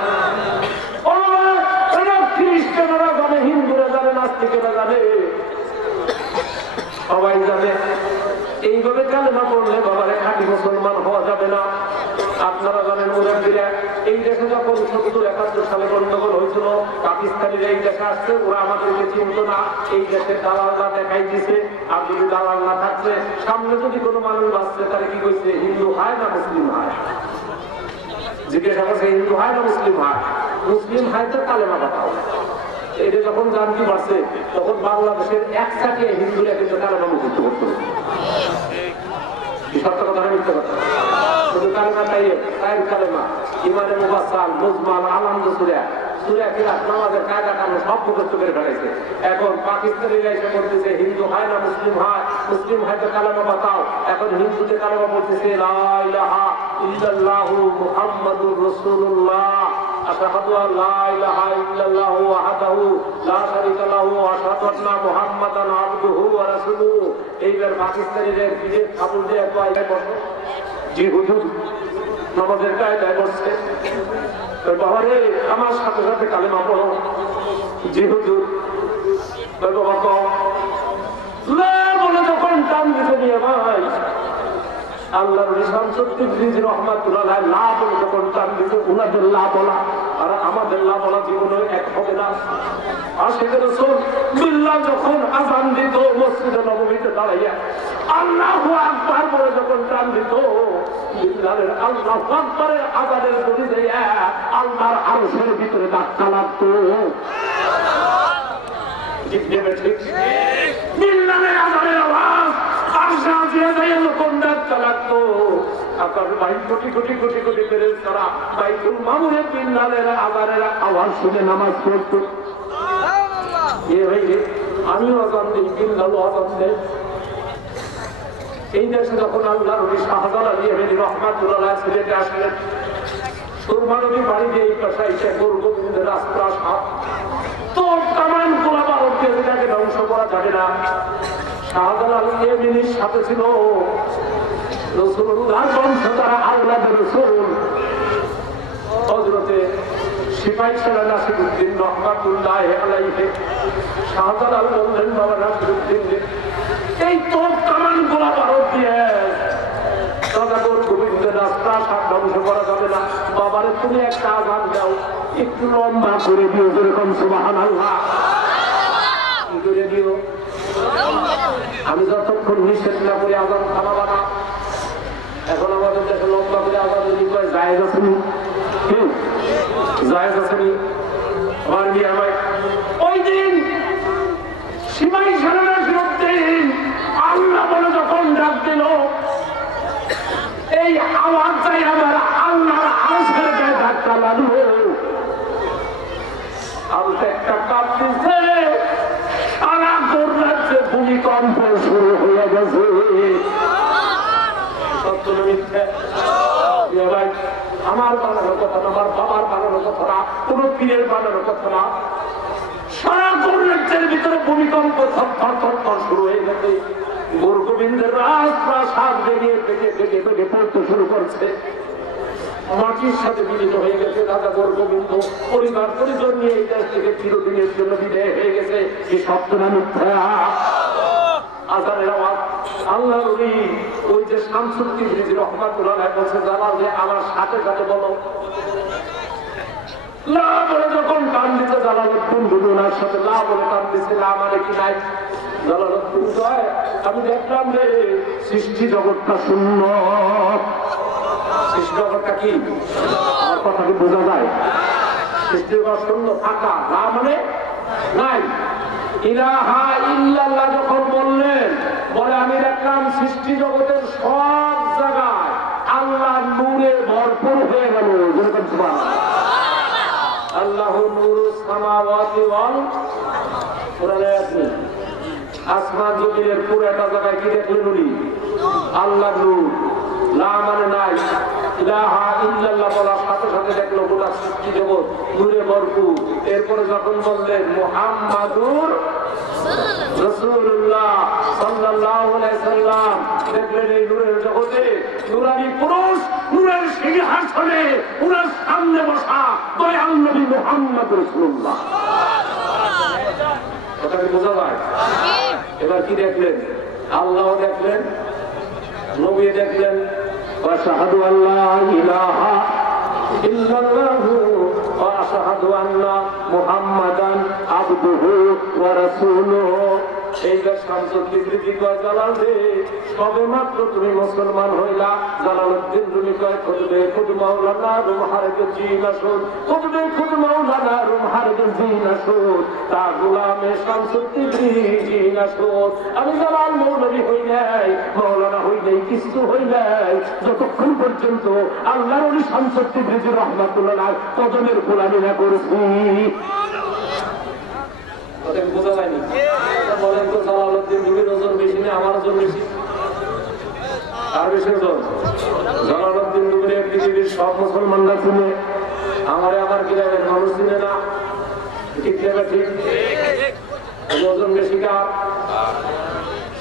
খ্রিস্টানরা জানে, হিন্দুরা জানে, নাস্তিকেরা জানে, সবাই জানে। এইভাবে কালেমা পড়লে বাবারে খাঁটি মুসলমান হওয়া যাবে না। আপনারা জানেন মুরব্বীরা, এই দেশে যখন ৭৭-৭১ সালে গন্ডগোল হয়েছিল, পাকিস্তানিরা এই দেশে আসছে, ওরা আমাদেরকে চিনত না, এই দেশের দালালরা দেখাই দিছে। আর যদি দালাল না থাকছে, সামনে যদি কোনো মানুষ বাঁচছে, তারা কি কইছে, হিন্দু হয় না মুসলিম হয়? জিজ্ঞাসা করছে হিন্দু হয় না মুসলিম হয়? মুসলিম হয় তো কালেমা বাতাও। এটা যখন জানতে পারছে, তখন বাংলাদেশের একসাথে হিন্দুরা কিন্তু কালেমা মুখস্থ করতে হবে। সত্য কথা, মিথ্যা কথা? শুধু কালেমা তাই কালেমা, ইমানে মুফাসসাল, মুজমাল, আলামদ সূরা, সূরা কিরাত, নামাজের কায়দা কানুন সব মুখস্থ করে ফেলেছে। এখন পাকিস্তানিরা এসে বলতেছে হিন্দু হয় না মুসলিম হয়? মুসলিম হয় তো কালেমা বাতাও। এখন হিন্দুতে কালেমা বলতেছে লা ইলাহা ইল্লাল্লাহু মুহাম্মাদুর রাসূলুল্লাহ, আশহাদু আল্লা ইলাহা ইল্লাল্লাহু ওয়াহদাহু লা শারীকা লাহু ওয়া আশহাদু আন্না মুহাম্মাদান আবদুহু ওয়া রাসূলুহু। এইবার পাকিস্তানিরা বিজেপি কাবুল দিয়ে কয়টা বসে, জি হুজুর নামাজের কায়দায় বসছে, বাবারে আমার সাথে সাথে কালেমা পড়ো। জি হুজুর। বাবা কম বলে যখন টান দিতে নিয়ে ভাই আল্লাহর শামসুদ তিবরিজি রহমাতুল্লাহ লা বলে যখন টান দিতে, উনাদের লা বলা আর আমাদের লা বলা জীবনে এক হবে না। আশিক রাসূল বিল্লাহ যখন আযান দিত মসজিদে নববীতে দাঁড়াইয়া আল্লাহু আকবার বলে যখন টান দিত, বিল্লাহের আল্লাহু আকবারের আযানের ধ্বনি দিয়া আল্লাহর আরশের ভিতরে ধাক্কা লাগতো। ঠিক নেবে, ঠিক বিল্লাহের আযানের আওয়াজ আরশে আজিয়া যায় যখন ধাক্কা লাগতো, আকাশ ভাই কোটি কোটি কোটি কোটি ফেরেশতারা বাইতুল মামুরে বিল্লাহের আযানের আওয়াজ শুনে নামাজ পড়তো। আমিও আযান দিই, বিল্লাহও আযান দেয়। এই দেশে যখন আল্লাহ নবী শাহজালাল ইয়েমেনি রহমাতুল্লাহ সিলেটে আসলেন, সুরমা নদী বাড়ি দিয়ে এই পাশে এসে গরু গোবিন্দের রাজপ্রাসাদ, তো কামান গোলা বারুদ দিয়ে এটাকে ধ্বংস করা যাবে না। শাহজালাল ইয়েমেনির সাথে ছিল রাসূলুল্লাহর বংশধর আওলাদে রাসূল হযরতে সিপাহী সালাহ নাসিরউদ্দিন রহমাতুল্লাহ আলাইহি। শাহজালাল বললেন, বাবা নাসিরউদ্দিন, এই তোপ কামান গোলা বারুদ দিয়ে দাদা গরু গোবিন্দের রাজপ্রাসাদ ধ্বংস করা যাবে না। বাবারে তুমি একটা আযান দাও, একটু লম্বা করে দিও, যেরকম সুবহানাল্লাহ কি করে দিও। আমি যতক্ষণ নিষেধ না করে আযান থামাবা না। এখন আমাদের দেশে লম্বা করে আযান যদি কয় জায়েজ আছে নি? জায়েজ আছে নি? আমার মিয়া ভাই, ওই দিন সিপাহী সালাহ নাসিরউদ্দিন আল্লাহ বলে যখন ডাক দিল, এই আওয়াজ চাই আমার আল্লাহর আরশের গায়ে ধাক্কা লাগলো। আরশ একটা কাঁপ দিছে, সারা রাজ্যে ভূমিকম্প শুরু হয়ে গেছে। সত্য না মিথ্যা? আমার বানানোর কথা না, আমার বাবার বানানোর কথা না, কোন পীরের বানানোর কথা না। সারা রাজ্যের ভিতরে ভূমিকম্প থর শুরু হয়ে গেছে। গরু গোবিন্দের রাজপ্রাসাদ ভেঙে ভেঙে ভেঙে ভেঙে পড়তে শুরু করছে। মাটির সাথে বিলীন হয়ে গেছে। রাজা গোবিন্দ পরিবার পরিজন নিয়ে এই দেশ থেকে চিরদিনের জন্য বিদায় হয়ে গেছে। এই সত্য না মিথ্যা? আজানের আওয়াজ আল্লাহর ওই যে শামসুদ্দিন রিজি রহমাতুল্লাহ বলছে, যারা যে আমার সাথে সাথে বলো না বলে যখন কান দিতে জালালউদ্দিন ওনার সাথে না বলে কান দিচ্ছে, না মানে কি নাই? জালালউদ্দিন কয়, আমি দেখলাম রে সৃষ্টি জগৎটা শূন্য। সৃষ্টি জগৎটা কি? আমার কথা কি বোঝা যায়? সৃষ্টি জগৎ শূন্য, ফাঁকা, না মানে নাই। ইলাহা ইল্লাল্লাহ যখন বললেন, বলে আমি দেখলাম সৃষ্টি জগতের সব জায়গায় আল্লাহ নূরে ভরপুর হয়ে গেল। যেরকম সুবহানাল্লাহ, আল্লাহু নূরুস সামাওয়াতি ওয়াল আরদি। আসমান জমিনের পুরোটা জায়গায় কি দেখলেন উনি? আল্লাহ নূর। না মানে নাই। ইলাহা ইল্লাল্লাহ বলার সাথে সাথে দেখলো গোটা সৃষ্টি জগৎ নূরে ভরপুর। এরপরে যখন বললেন মুহাম্মাদুর রাসূলুল্লাহ সাল্লাল্লাহু আলাইহি সাল্লাম, দেখলেন এই নূরের জগতে নূরানী পুরুষ নূরের সিংহাসনে উনার সামনে বসা দয়াল নবী মুহাম্মদ রাসূলুল্লাহ। কথা কি বোঝা যায়? এবার কি দেখলেন? আল্লাহ দেখলেন, নবী দেখলেন। আশহাদু আল্লা ইলাহা ইল্লাল্লাহু ওয়া আশহাদু আন্না মুহাম্মাদান আবদুহু ওয়া রাসূলুহু। এই যে শামসুদ্দিন রিজি কয়, জালাল রে সবে মাত্র তুমি মুসলমান হইলা। জালালউদ্দিন রুমি কয়, খুদবে খুদ মাওলানা রুম হারগে জিনাসুদ, খুদবে খুদ মাওলানা রুম হারগে জিনাসুদ, তা গোলামে শামসুদ্দিন রিজি নাসুদ। আমি জালাল মৌলভী হই নাই, মাওলানা হই নাই, কিছু হই নাই, যতক্ষণ পর্যন্ত আল্লাহর ওলি শামসুদ্দিন রিজি রহমাতুল্লাহ কদমের গোলামি না করেছি। বোঝা যায়নি? বলেন তো, জালালউদ্দিন রুমির ওজন বেশি না আমার ওজন বেশি? আর বেশি ওজন? জালালউদ্দিন রুমির পৃথিবীর সব মুসলমানরা চিনে, আমার গ্রামের মানুষ চিনে না। ঠিক না? ঠিক। ওজন বেশি কার?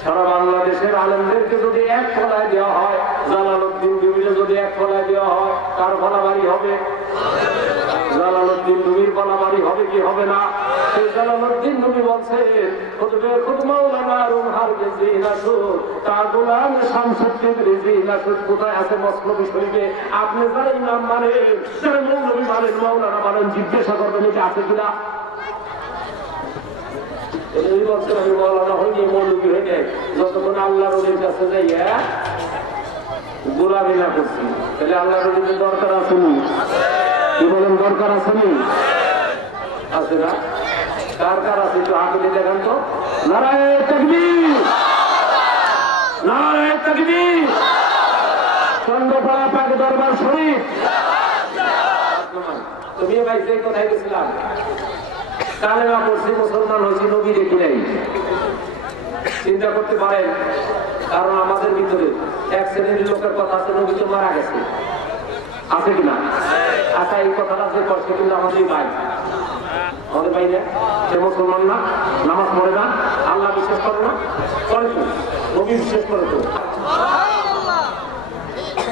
সারা বাংলাদেশের আলেমদেরকে যদি এক ফলায় দেওয়া হয়, জালালউদ্দিন রুমিরে যদি এক ফলায় দেওয়া হয়, কার ফলাবাড়ি হবে? জালালউদ্দিন রুমির ফলাবাড়ি হবে কি হবে না? সেই জালালউদ্দিন রুমি বলছেন, খুদবে খুদ মাওলানা রুম হারগে জিনাসুদ, তা গোলাম শামসুদ্দিন রিজি নাসুদ কোথায় আছে মসনবী শরীফে? আপনি যারা ইমাম মানেন, যারা মৌলভী মানেন, মাওলানা মানেন, জিজ্ঞাসা করবেন এটা আছে কিনা? এই বছর আমি মাওলানা হইনি, মৌলভী হয়ে যায়, যতক্ষণ আল্লাহর ওলির কাছে যাই গোলামি না করছি। তাহলে আল্লাহর ওলির দরকার আসেনি? কি বলেন, দরকার আসেনি? আছে না? কার কার আছে একটু হাত দিয়ে দেখান তো। নারায়ে তাকবীর, নারায়ে তাকবীর। চন্দ্রপাড়া পাক দরবার শরীফ। তুমি ভাই যে কোথায় গেছিলাম, কালেমা পড়ছি, মুসলমান হয়েছি, নবী দেখি নাই। চিন্তা করতে পারেন, কারণ আমাদের ভিতরে এক শ্রেণীর লোকের কথা আছে, নবী তো মারা গেছে, আছে কিনা? আচ্ছা, এই কথাটা যে কষ্ট, কিন্তু আমাদের ভাই, আমাদের ভাই না, সে মুসলমান না, নামাজ পড়ে না, আল্লাহ বিশ্বাস করে না, করে তো, নবী বিশ্বাস করে তো।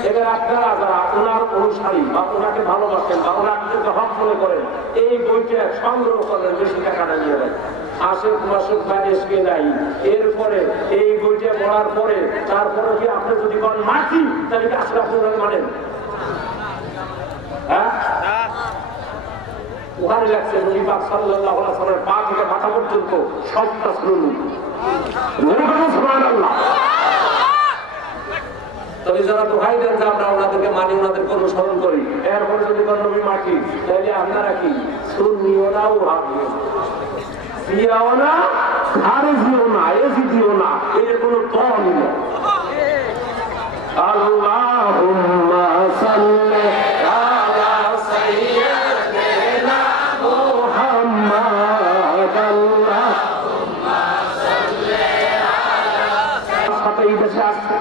এবার আপনারা যারা ওনার অনুসারী বা ওনাকে ভালোবাসেন বা ওনাকে হক মনে করেন, এই বইটা সংগ্রহ করেন, বেশি টাকা নিয়ে নেয়, আশেক মাসুক বাদেশকে নাই। এরপরে এই বইটা পড়ার পরে তারপরে কি আপনি যদি বলেন মাটি, তাহলে কি আসলে আপনি ওনাকে মানেন? হ্যাঁ, ওখানে লাগছে নবী পাক সাল্লাল্লাহু আলাইহি ওয়াসাল্লামের পা থেকে মাথা পর্যন্ত সবটা শুনুন। সুবহানাল্লাহ। তবে যারা দোহাই দেন যে আমরা ওনাদেরকে মানি, ওনাদেরকে অনুসরণ করি, এরপরে যদি নবী মাটি, তাহলে আপনারা কি সুন্নিও না, ওয়াহাবিও সিয়াও না, খারেজিও না, এজিদিও না, এর কোনো দল নেই। আল্লাহুম্মা সাল্লি আলা সাইয়্যিদিনা মুহাম্মাদ। আল্লাহুম্মা সাল্লি আলা সাথে এই দেশে আসছে,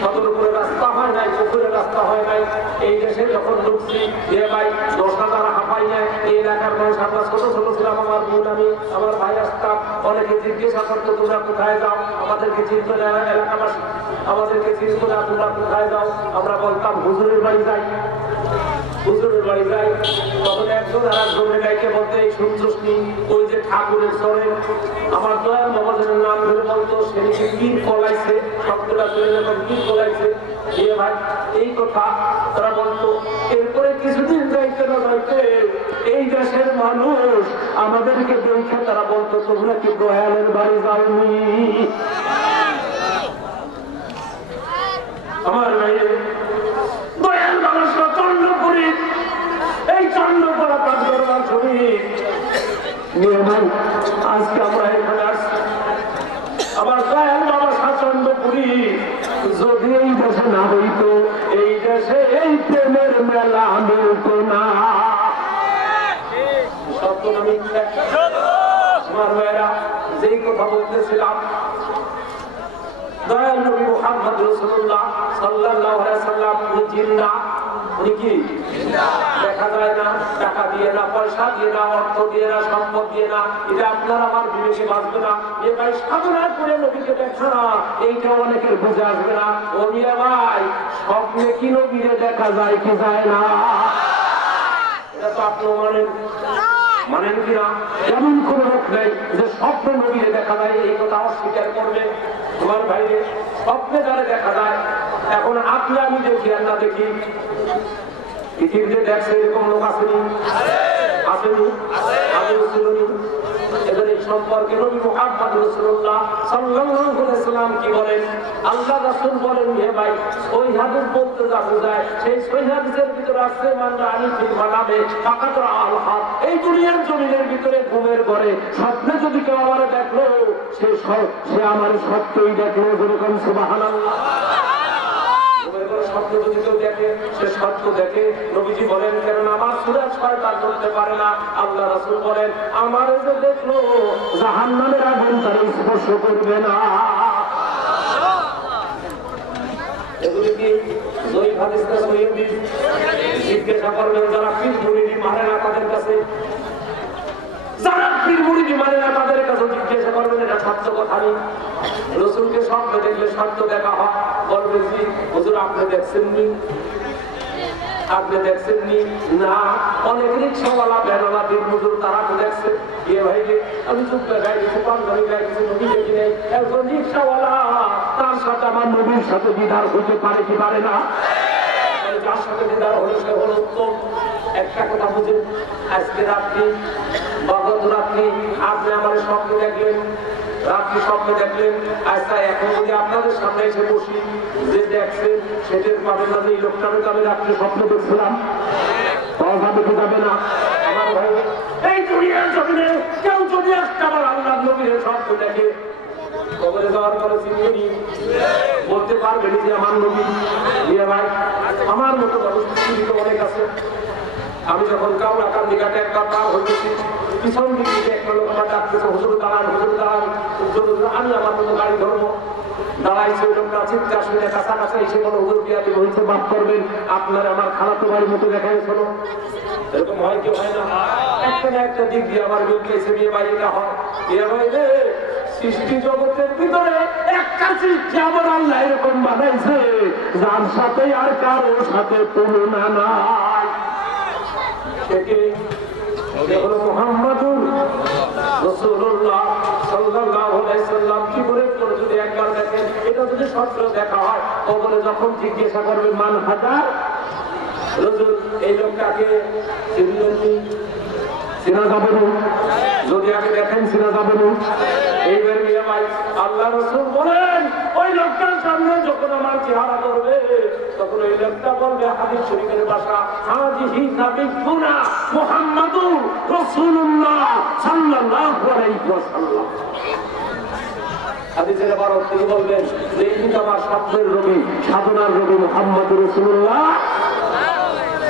সদর উপরে রাস্তা হয় নাই, পুকুরে রাস্তা হয় নাই। এই দেশে যখন ঢুকছি, যে ভাই 10,000 হাঁপাই নেয়, এই এলাকার মানুষ, আমরা ছোট ছোট ছিলাম, আমার বোন আমি, আমার ভাই আসতাম, অনেকে জিজ্ঞাসা করতো তোমরা কোথায় যাও, আমাদেরকে চিনতো না এলাকাবাসী, আমাদেরকে চিনতো না তোমরা কোথায় যাও, আমরা বলতাম হুজুরের বাড়ি যাই। হুজুরের বাড়ি যাই, তখন একজন আর একজনের গাইকে বলতে এই শুনছসনি ওই যে ঠাকুরের স্বরে আমার দয়াল বাবাজনের নাম ধরে বলতো সেদিকে কি কলাইছে, সবগুলা চলে যখন কি কলাইছে দিয়ে ভাই এই কথা তারা বলতো। এরপরে কিছুদিন যাইতে না যাইতে এই দেশের মানুষ আমাদেরকে দেখে তারা বলতো তোমরা কি দয়ালের বাড়ি যাওনি? আমার ভাইয়ের দয়াল বাবা চন্দ্রপুরী এই চন্দ্রপাড়া পাঁচগড় শরীর আজকে আমরা এখানে আসছি। আমার দয়াল বাবা চন্দ্রপুরী যদি এই দেশে না হইত, এই দেশে এই প্রেমের মেলা মিলত না। সত্য না মিথ্যা? আমার ভাইয়েরা যেই কথা বলতেছিলাম, দয়াল নবী মুহাম্মদ রাসূলুল্লাহ সাল্লাল্লাহু আলাইহি সাল্লাম উনি জিন্দা, উনি কি দেখা যায় না, টাকা দিয়ে না, পয়সা দিয়ে না, অর্থ দিয়ে না, সম্পদ দিয়ে না, এটা আপনার আমার বিবেকে বাঁচবে না। এ ভাই সাধনা করে নবীকে দেখা না, এইটা অনেকের বুঝে আসবে না। ও মিয়া ভাই স্বপ্নে কি নবীরে দেখা যায় কি যায় না? এটা তো আপনি মানেন কিনা? এমন কোন লোক নেই যে স্বপ্নে নবীরে দেখা যায় এই কথা অস্বীকার করবে। তোমার ভাইরে স্বপ্নে যারা দেখা যায়, এখন আপনি আমি দেখি আর না দেখি, পৃথিবীতে দেখছে এরকম লোক আসেনি? আসেনি? আমিও ছিলনি। এদের এই সম্পর্কে নবী মুহাম্মদ রাসূলুল্লাহ সাল্লাল্লাহু আলাইহি ওয়াসাল্লাম কি বলেন? আল্লাহ রাসূল বলেন, হে ভাই সহিহ হাদিস বলতে যা বোঝায়, সেই সহিহ হাদিসের ভিতরে আছে মানরা আনি ফিল মানামে ফাকাত আল হক। এই দুনিয়ার জমিনের ভিতরে ঘুমের ঘরে স্বপ্নে যদি কেউ আমারে দেখলো, সে আমার সত্যই দেখলো। যেরকম সুবহানাল্লাহ। স্বপ্ন যদি কেউ দেখে সে সত্য দেখে। নবীজি বলেন, কেননা আমার সূরা শয়তান ধরতে পারে না। আল্লাহ রাসূল বলেন, আমার যে দেখলো জাহান্নামের আগুন তার স্পর্শ করবে না। এগুলি কি জয়ী হাদিস না সহিহ হাদিস? জিজ্ঞাসা করবেন যারা পীর মুরিদি মানে না তাদের কাছে, যারা পীর মুরিদি মানে না তাদের কাছে জিজ্ঞাসা করবেন এটা সত্য কথা নেই। রাসূলকে স্বপ্ন দেখলে সত্য দেখা হয়, বলবে জি হুজুর আপনি দেখছেননি, আপনি দেখছেননি? না, অনেক রিক্সাওয়ালা ভ্যানওয়ালা দিন হুজুর তারা তো দেখছে। ইয়ে ভাই আমি চুপ গাই কিছু পাঞ্জাবি গাই কিছু নবী দেখি নেই। একজন রিক্সাওয়ালা তার সাথে আমার নবীর সাথে দ্বিধার হইতে পারে কি পারে না? যার সাথে দ্বিধার হলে সে হল উত্তম। একটা কথা বুঝেন, আজকে রাত্রি বা গত রাত্রি আপনি আমার স্বপ্ন দেখলেন, রাত্রি স্বপ্নে দেখলেন। আচ্ছা এখন যদি আপনাদের সামনে এসে বসি, যে দেখছেন সেটার পাবেন না যে এই লোকটার আমি রাত্রে স্বপ্ন দেখছিলাম, দেখে যাবে না। আমার ভাই এই দুনিয়ার জমিনে কেউ যদি একটা আমার আল্লাহ নবীর স্বপ্ন দেখে, কবরে যাওয়ার পরে চিনি বলতে পারবেন যে আমার নবী। ভাই আমার মতো মানুষ পৃথিবীতে অনেক আছে। আমি যখন কাউলা কান্দিঘাটে একবার পার হইতেছি, পিছন দিকে একটা লোক আমার ডাকতেছে, হুজুর দাঁড়ান, হুজুর দাঁড়ান। আমি আমার মতো গাড়ি ধরবো, দাঁড়াইছে ওই লোকটা চিৎকার শুনে কাছাকাছি এসে বলো, হুজুর বিয়াদি হয়েছে, মাফ করবেন, আপনার আমার খালাতো ভাইয়ের মতো দেখা গেছিল। এরকম হয় কি হয় না? একটা না একটা দিক দিয়ে আমার বিয়ে বিয়ে বাড়িটা হয়। বিয়ে বাড়িতে সৃষ্টি জগতের ভিতরে একটা সৃষ্টি আমার আল্লাহ এরকম বানাইছে যার সাথে আর কারোর সাথে তুলনা নাই। মুহাম্মাদুর রাসূলুল্লাহ সাল্লাল্লাহু আলাইহি সাল্লাম কি করে যদি একবার দেখেন, এটা যদি সত্য দেখা হয়, কবরে যখন জিজ্ঞাসা করবে মান হাজার রাসূল, এই লোকটাকে চেনা যাবে না? যদি আগে দেখেন চেনা যাবে না? এইবার মিয়া ভাই আল্লাহ রাসূল বলেন, ওই লোকটার সামনে যখন আমার চেহারা করবে, তখন ওই লোকটা বলবে হাদিস শরীফের ভাষা, হাজিহি সাবিকুনা মুহাম্মাদুর রাসূলুল্লাহ সাল্লাল্লাহু আলাইহি ওয়াসাল্লাম। হাদিসের আবার তিনি বলবেন যে এই আমার স্বপ্নের নবী, সাধনার নবী মুহাম্মদুর রাসূলুল্লাহ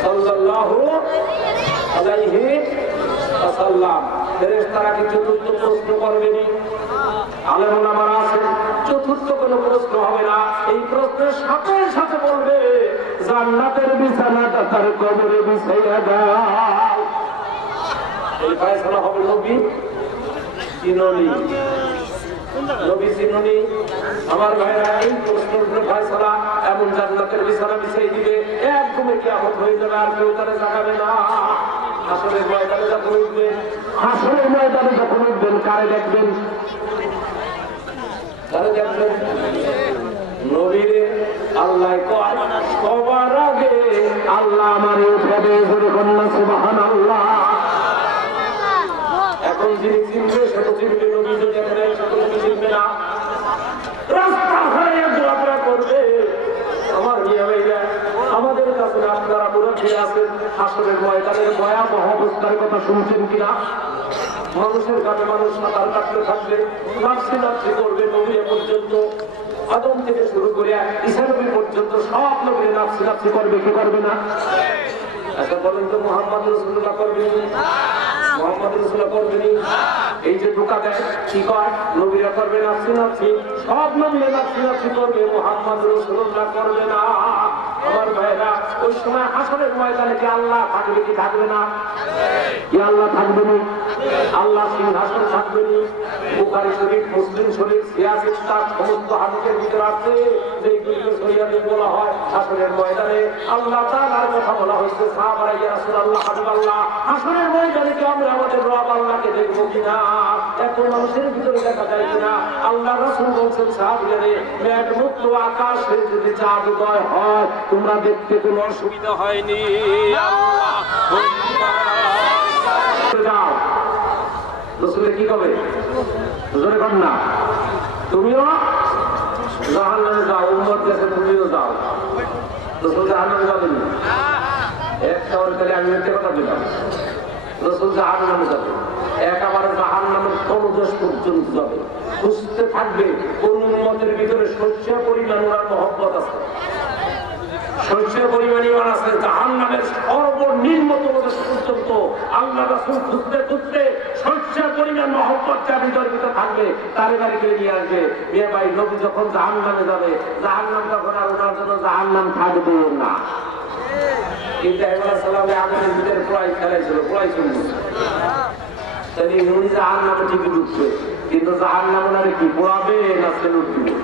সাল্লাল্লাহু আলাইহি ওয়াসাল্লাম। ফেরেশতারা কি চতুর্থ প্রশ্ন করবেনি? আলেম ওলামারা আছেন, চতুর্থ কোনো প্রশ্ন হবে না। এই প্রশ্নের সাথে সাথে বলবে জান্নাতের বিছানাটা তার কবরে বিছাইয়া দাও। এই ফয়সালা হবে নবী কি নবী? নবী চিনুনি আমার ভাইরা, এই প্রশ্নের উপরে ফয়সালা এমন জান্নাতের বিছানা বিছাই দিবে, একদমই কিয়ামত হয়ে যাবে, আর কেউ তারা জাগাবে না। হাসরের ময়দানে যখন উঠবেন, হাসরের ময়দানে যখন উঠবেন, কারে দেখবেন? কারে দেখবেন? নবীরে আল্লাহ কয় সবার আগে আল্লাহ আমারে উঠাবে, কন্যা সুবহানাল্লাহ। এখন যিনি চিনবে সে তো চিনবে, নবী যদি এখানে সে তো নবী চিনবে না। রাস্তা হারিয়ে ঘোরাফেরা করবে। আমার মিয়া ভাইরা, আমাদের কাছে আপনারা মুরব্বী আছেন, হাসরের ময়দানের ভয়াবহ অবস্থার কথা শুনছেন কিনা? মানুষের কাছে মানুষ সাঁতার কাটতে থাকবে, নাফসি নাফসি করবে। নবী পর্যন্ত আদম থেকে শুরু করে ঈসা নবী পর্যন্ত সব নবী নাফসি নাফসি করবে, কি করবে না? আচ্ছা বলেন তো, মুহাম্মদ রাসূলুল্লাহ করবেন? মুহাম্মদ রাসূলুল্লাহ করবেন? এই যে ধোঁকা দেয়, কি কয়? নবীরা করবে নাফসি নাফসি, সব নবী নাফসি নাফসি করবে, মুহাম্মদ রাসূলুল্লাহ করবে না। আমার ভাইরা, ওই সময় হাসরের ময়দানে কি আল্লাহ থাকবে কি থাকবে না? কি আল্লাহ থাকবে না? আল্লাহ সিংহাসন থাকবে না? বুখারী শরীফ, মুসলিম শরীফ, সিয়াসিত তার সমস্ত হাদিসের ভিতরে আছে, যেগুলিকে সহিহে বলা হয় হাসরের ময়দানে আল্লাহ তাআলার কথা বলা হয়েছে। সাহাবারা, ইয়া রাসূলুল্লাহ, হাবিবাল্লাহ, হাসরের ময়দানে কি আমরা আমাদের রব আল্লাহকে দেখবো কিনা? এখন মানুষের ভিতরে দেখা যায় কিনা? আল্লাহ রাসূল বলছেন সাহাবীদের, মেঘমুক্ত আকাশে যদি চাঁদ উদয় হয় তোমরা দেখতে কোনো অসুবিধা হয়নি। যাও, রাসূলের কি হবে? জোরে কর না। তুমিও জাহান্নামে যাও, উম্মত কাছে তুমিও যাও। রাসূল জাহান্নামে যাবেন না? একটা তাহলে আমি একটা কথা দিলাম, রাসূল জাহান্নামে যাবে, একেবারে জাহান্নামের তলদেশ পর্যন্ত যাবে। খুঁজতে থাকবে কোন উম্মতের ভিতরে শস্যের পরিমাণ ওনার মহব্বত আছে, শস্যের পরিমাণ ইমান আছে। জাহান্নামের সর্বনিম্ন তলদেশ পর্যন্ত আল্লাহ রাসূল খুঁজতে খুঁজতে শস্যের পরিমাণ মহব্বত যার ভিতরে থাকবে, তারে বাড়ি করে নিয়ে আসবে। এ ভাই, নবী যখন জাহান্নামে যাবে, জাহান্নাম তখন আর ওনার জন্য জাহান্নাম থাকবে না। ইব্রাহিম আলাইহিস সালামের আমাদের ভিতরে প্রায় খেলাইছিল, প্রায় শুনছে তাই উনি জাহান্নামে ঠিকই ঢুকছে, কিন্তু জাহান্নাম ওনারে কি পোড়াবে না সেলুট দিবে?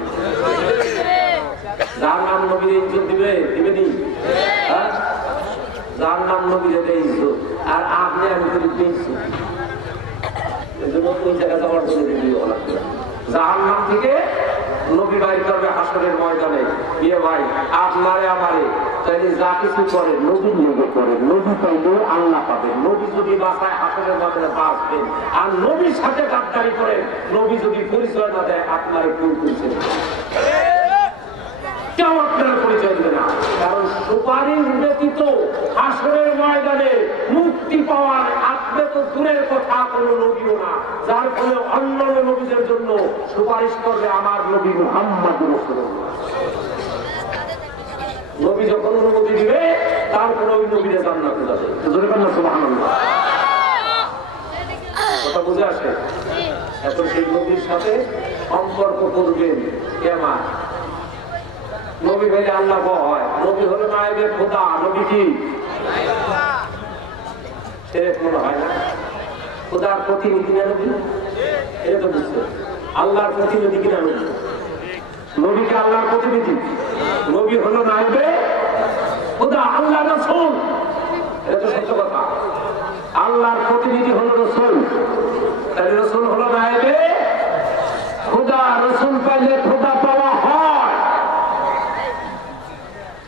জাহান্নাম নবীর ইজ্জত দিবে, দিবে নি? জাহান্নাম নবীর দেয় ইজ্জত, আর আপনি আমি করি দিয়েছি। এজন্য ওই জায়গা যাওয়ার জন্য জাহান্নাম থেকে নবী বাইর করবে হাসরের ময়দানে। ইয়ে ভাই, আপনারে আমারে তাইলে যা কিছু করে নবী নিয়ে করেন, নবী পাইলে আল্লাহ পাবেন। নবী যদি বাসায় হাসরের ময়দানে বাঁচবেন, আর নবীর সাথে গাদ্দারি করেন, নবী যদি পরিচয় না দেয়, আপনারে কেউ পরিচয় কেউ আপনারা পরিচয় দেবে না। কারণ সুপারিশ ব্যতীত হাসরের ময়দানে মুক্তি পাওয়ার আপনি তো দূরের কথা, কোনো নবীও না। যার ফলে অন্য নবীদের জন্য সুপারিশ করবে আমার নবী মুহাম্মদ রাসূলুল্লাহ। নবী যখন অনুমতি দিবে, তারপরে ওই নবীরা জান্নাতে যাবে। জোরে বলেন সুবহানাল্লাহ। কথা বুঝে আসে? এখন সেই নবীর সাথে সম্পর্ক করবেন কেমন? নবী ভাই আল্লাহ হয়, নবী হলো নায়েবে খোদা। নবী কি শিরক মনে হয় না? খোদার প্রতিনিধি না নবী? এটা তো বুঝতে, আল্লাহর প্রতিনিধি কিনা নবী? নবীকে আল্লাহর প্রতিনিধি। নবী হলো নায়েবে খোদা, আল্লাহ রাসূল। এটা তো সত্য কথা। আল্লাহর প্রতিনিধি হলো রাসূল, তাহলে রাসূল হলো নায়েবে খোদা। রাসূল পাইলে খোদা পাওয়া হয়।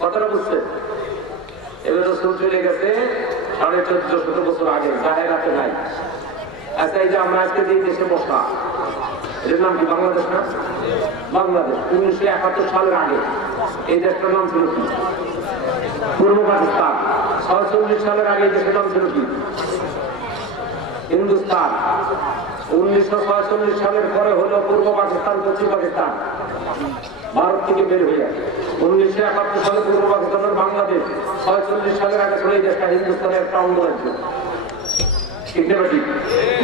কথাটা বুঝছেন? এবার রাসূল চলে গেছে 1450 বছর আগে, জাহেরাতে নাই। আচ্ছা, এই যে আমরা আজকে যে দেশে বসা, এর নাম কি বাংলাদেশ না? বাংলাদেশ 1971 সালের আগে এই দেশটার নাম ছিল কি? পূর্ব পাকিস্তান। 46 সালের আগে এই দেশের নাম ছিল কি? হিন্দুস্তান। 1946 সালের পরে হলো পূর্ব পাকিস্তান, পশ্চিম পাকিস্তান, ভারত থেকে বের হয়ে আসে। 1971 সালে পূর্ব পাকিস্তানের বাংলাদেশ। 46 সালের আগে চলে এই দেশটা হিন্দুস্তানের একটা অঙ্গরাজ্য। ঠিক না?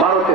ভারতে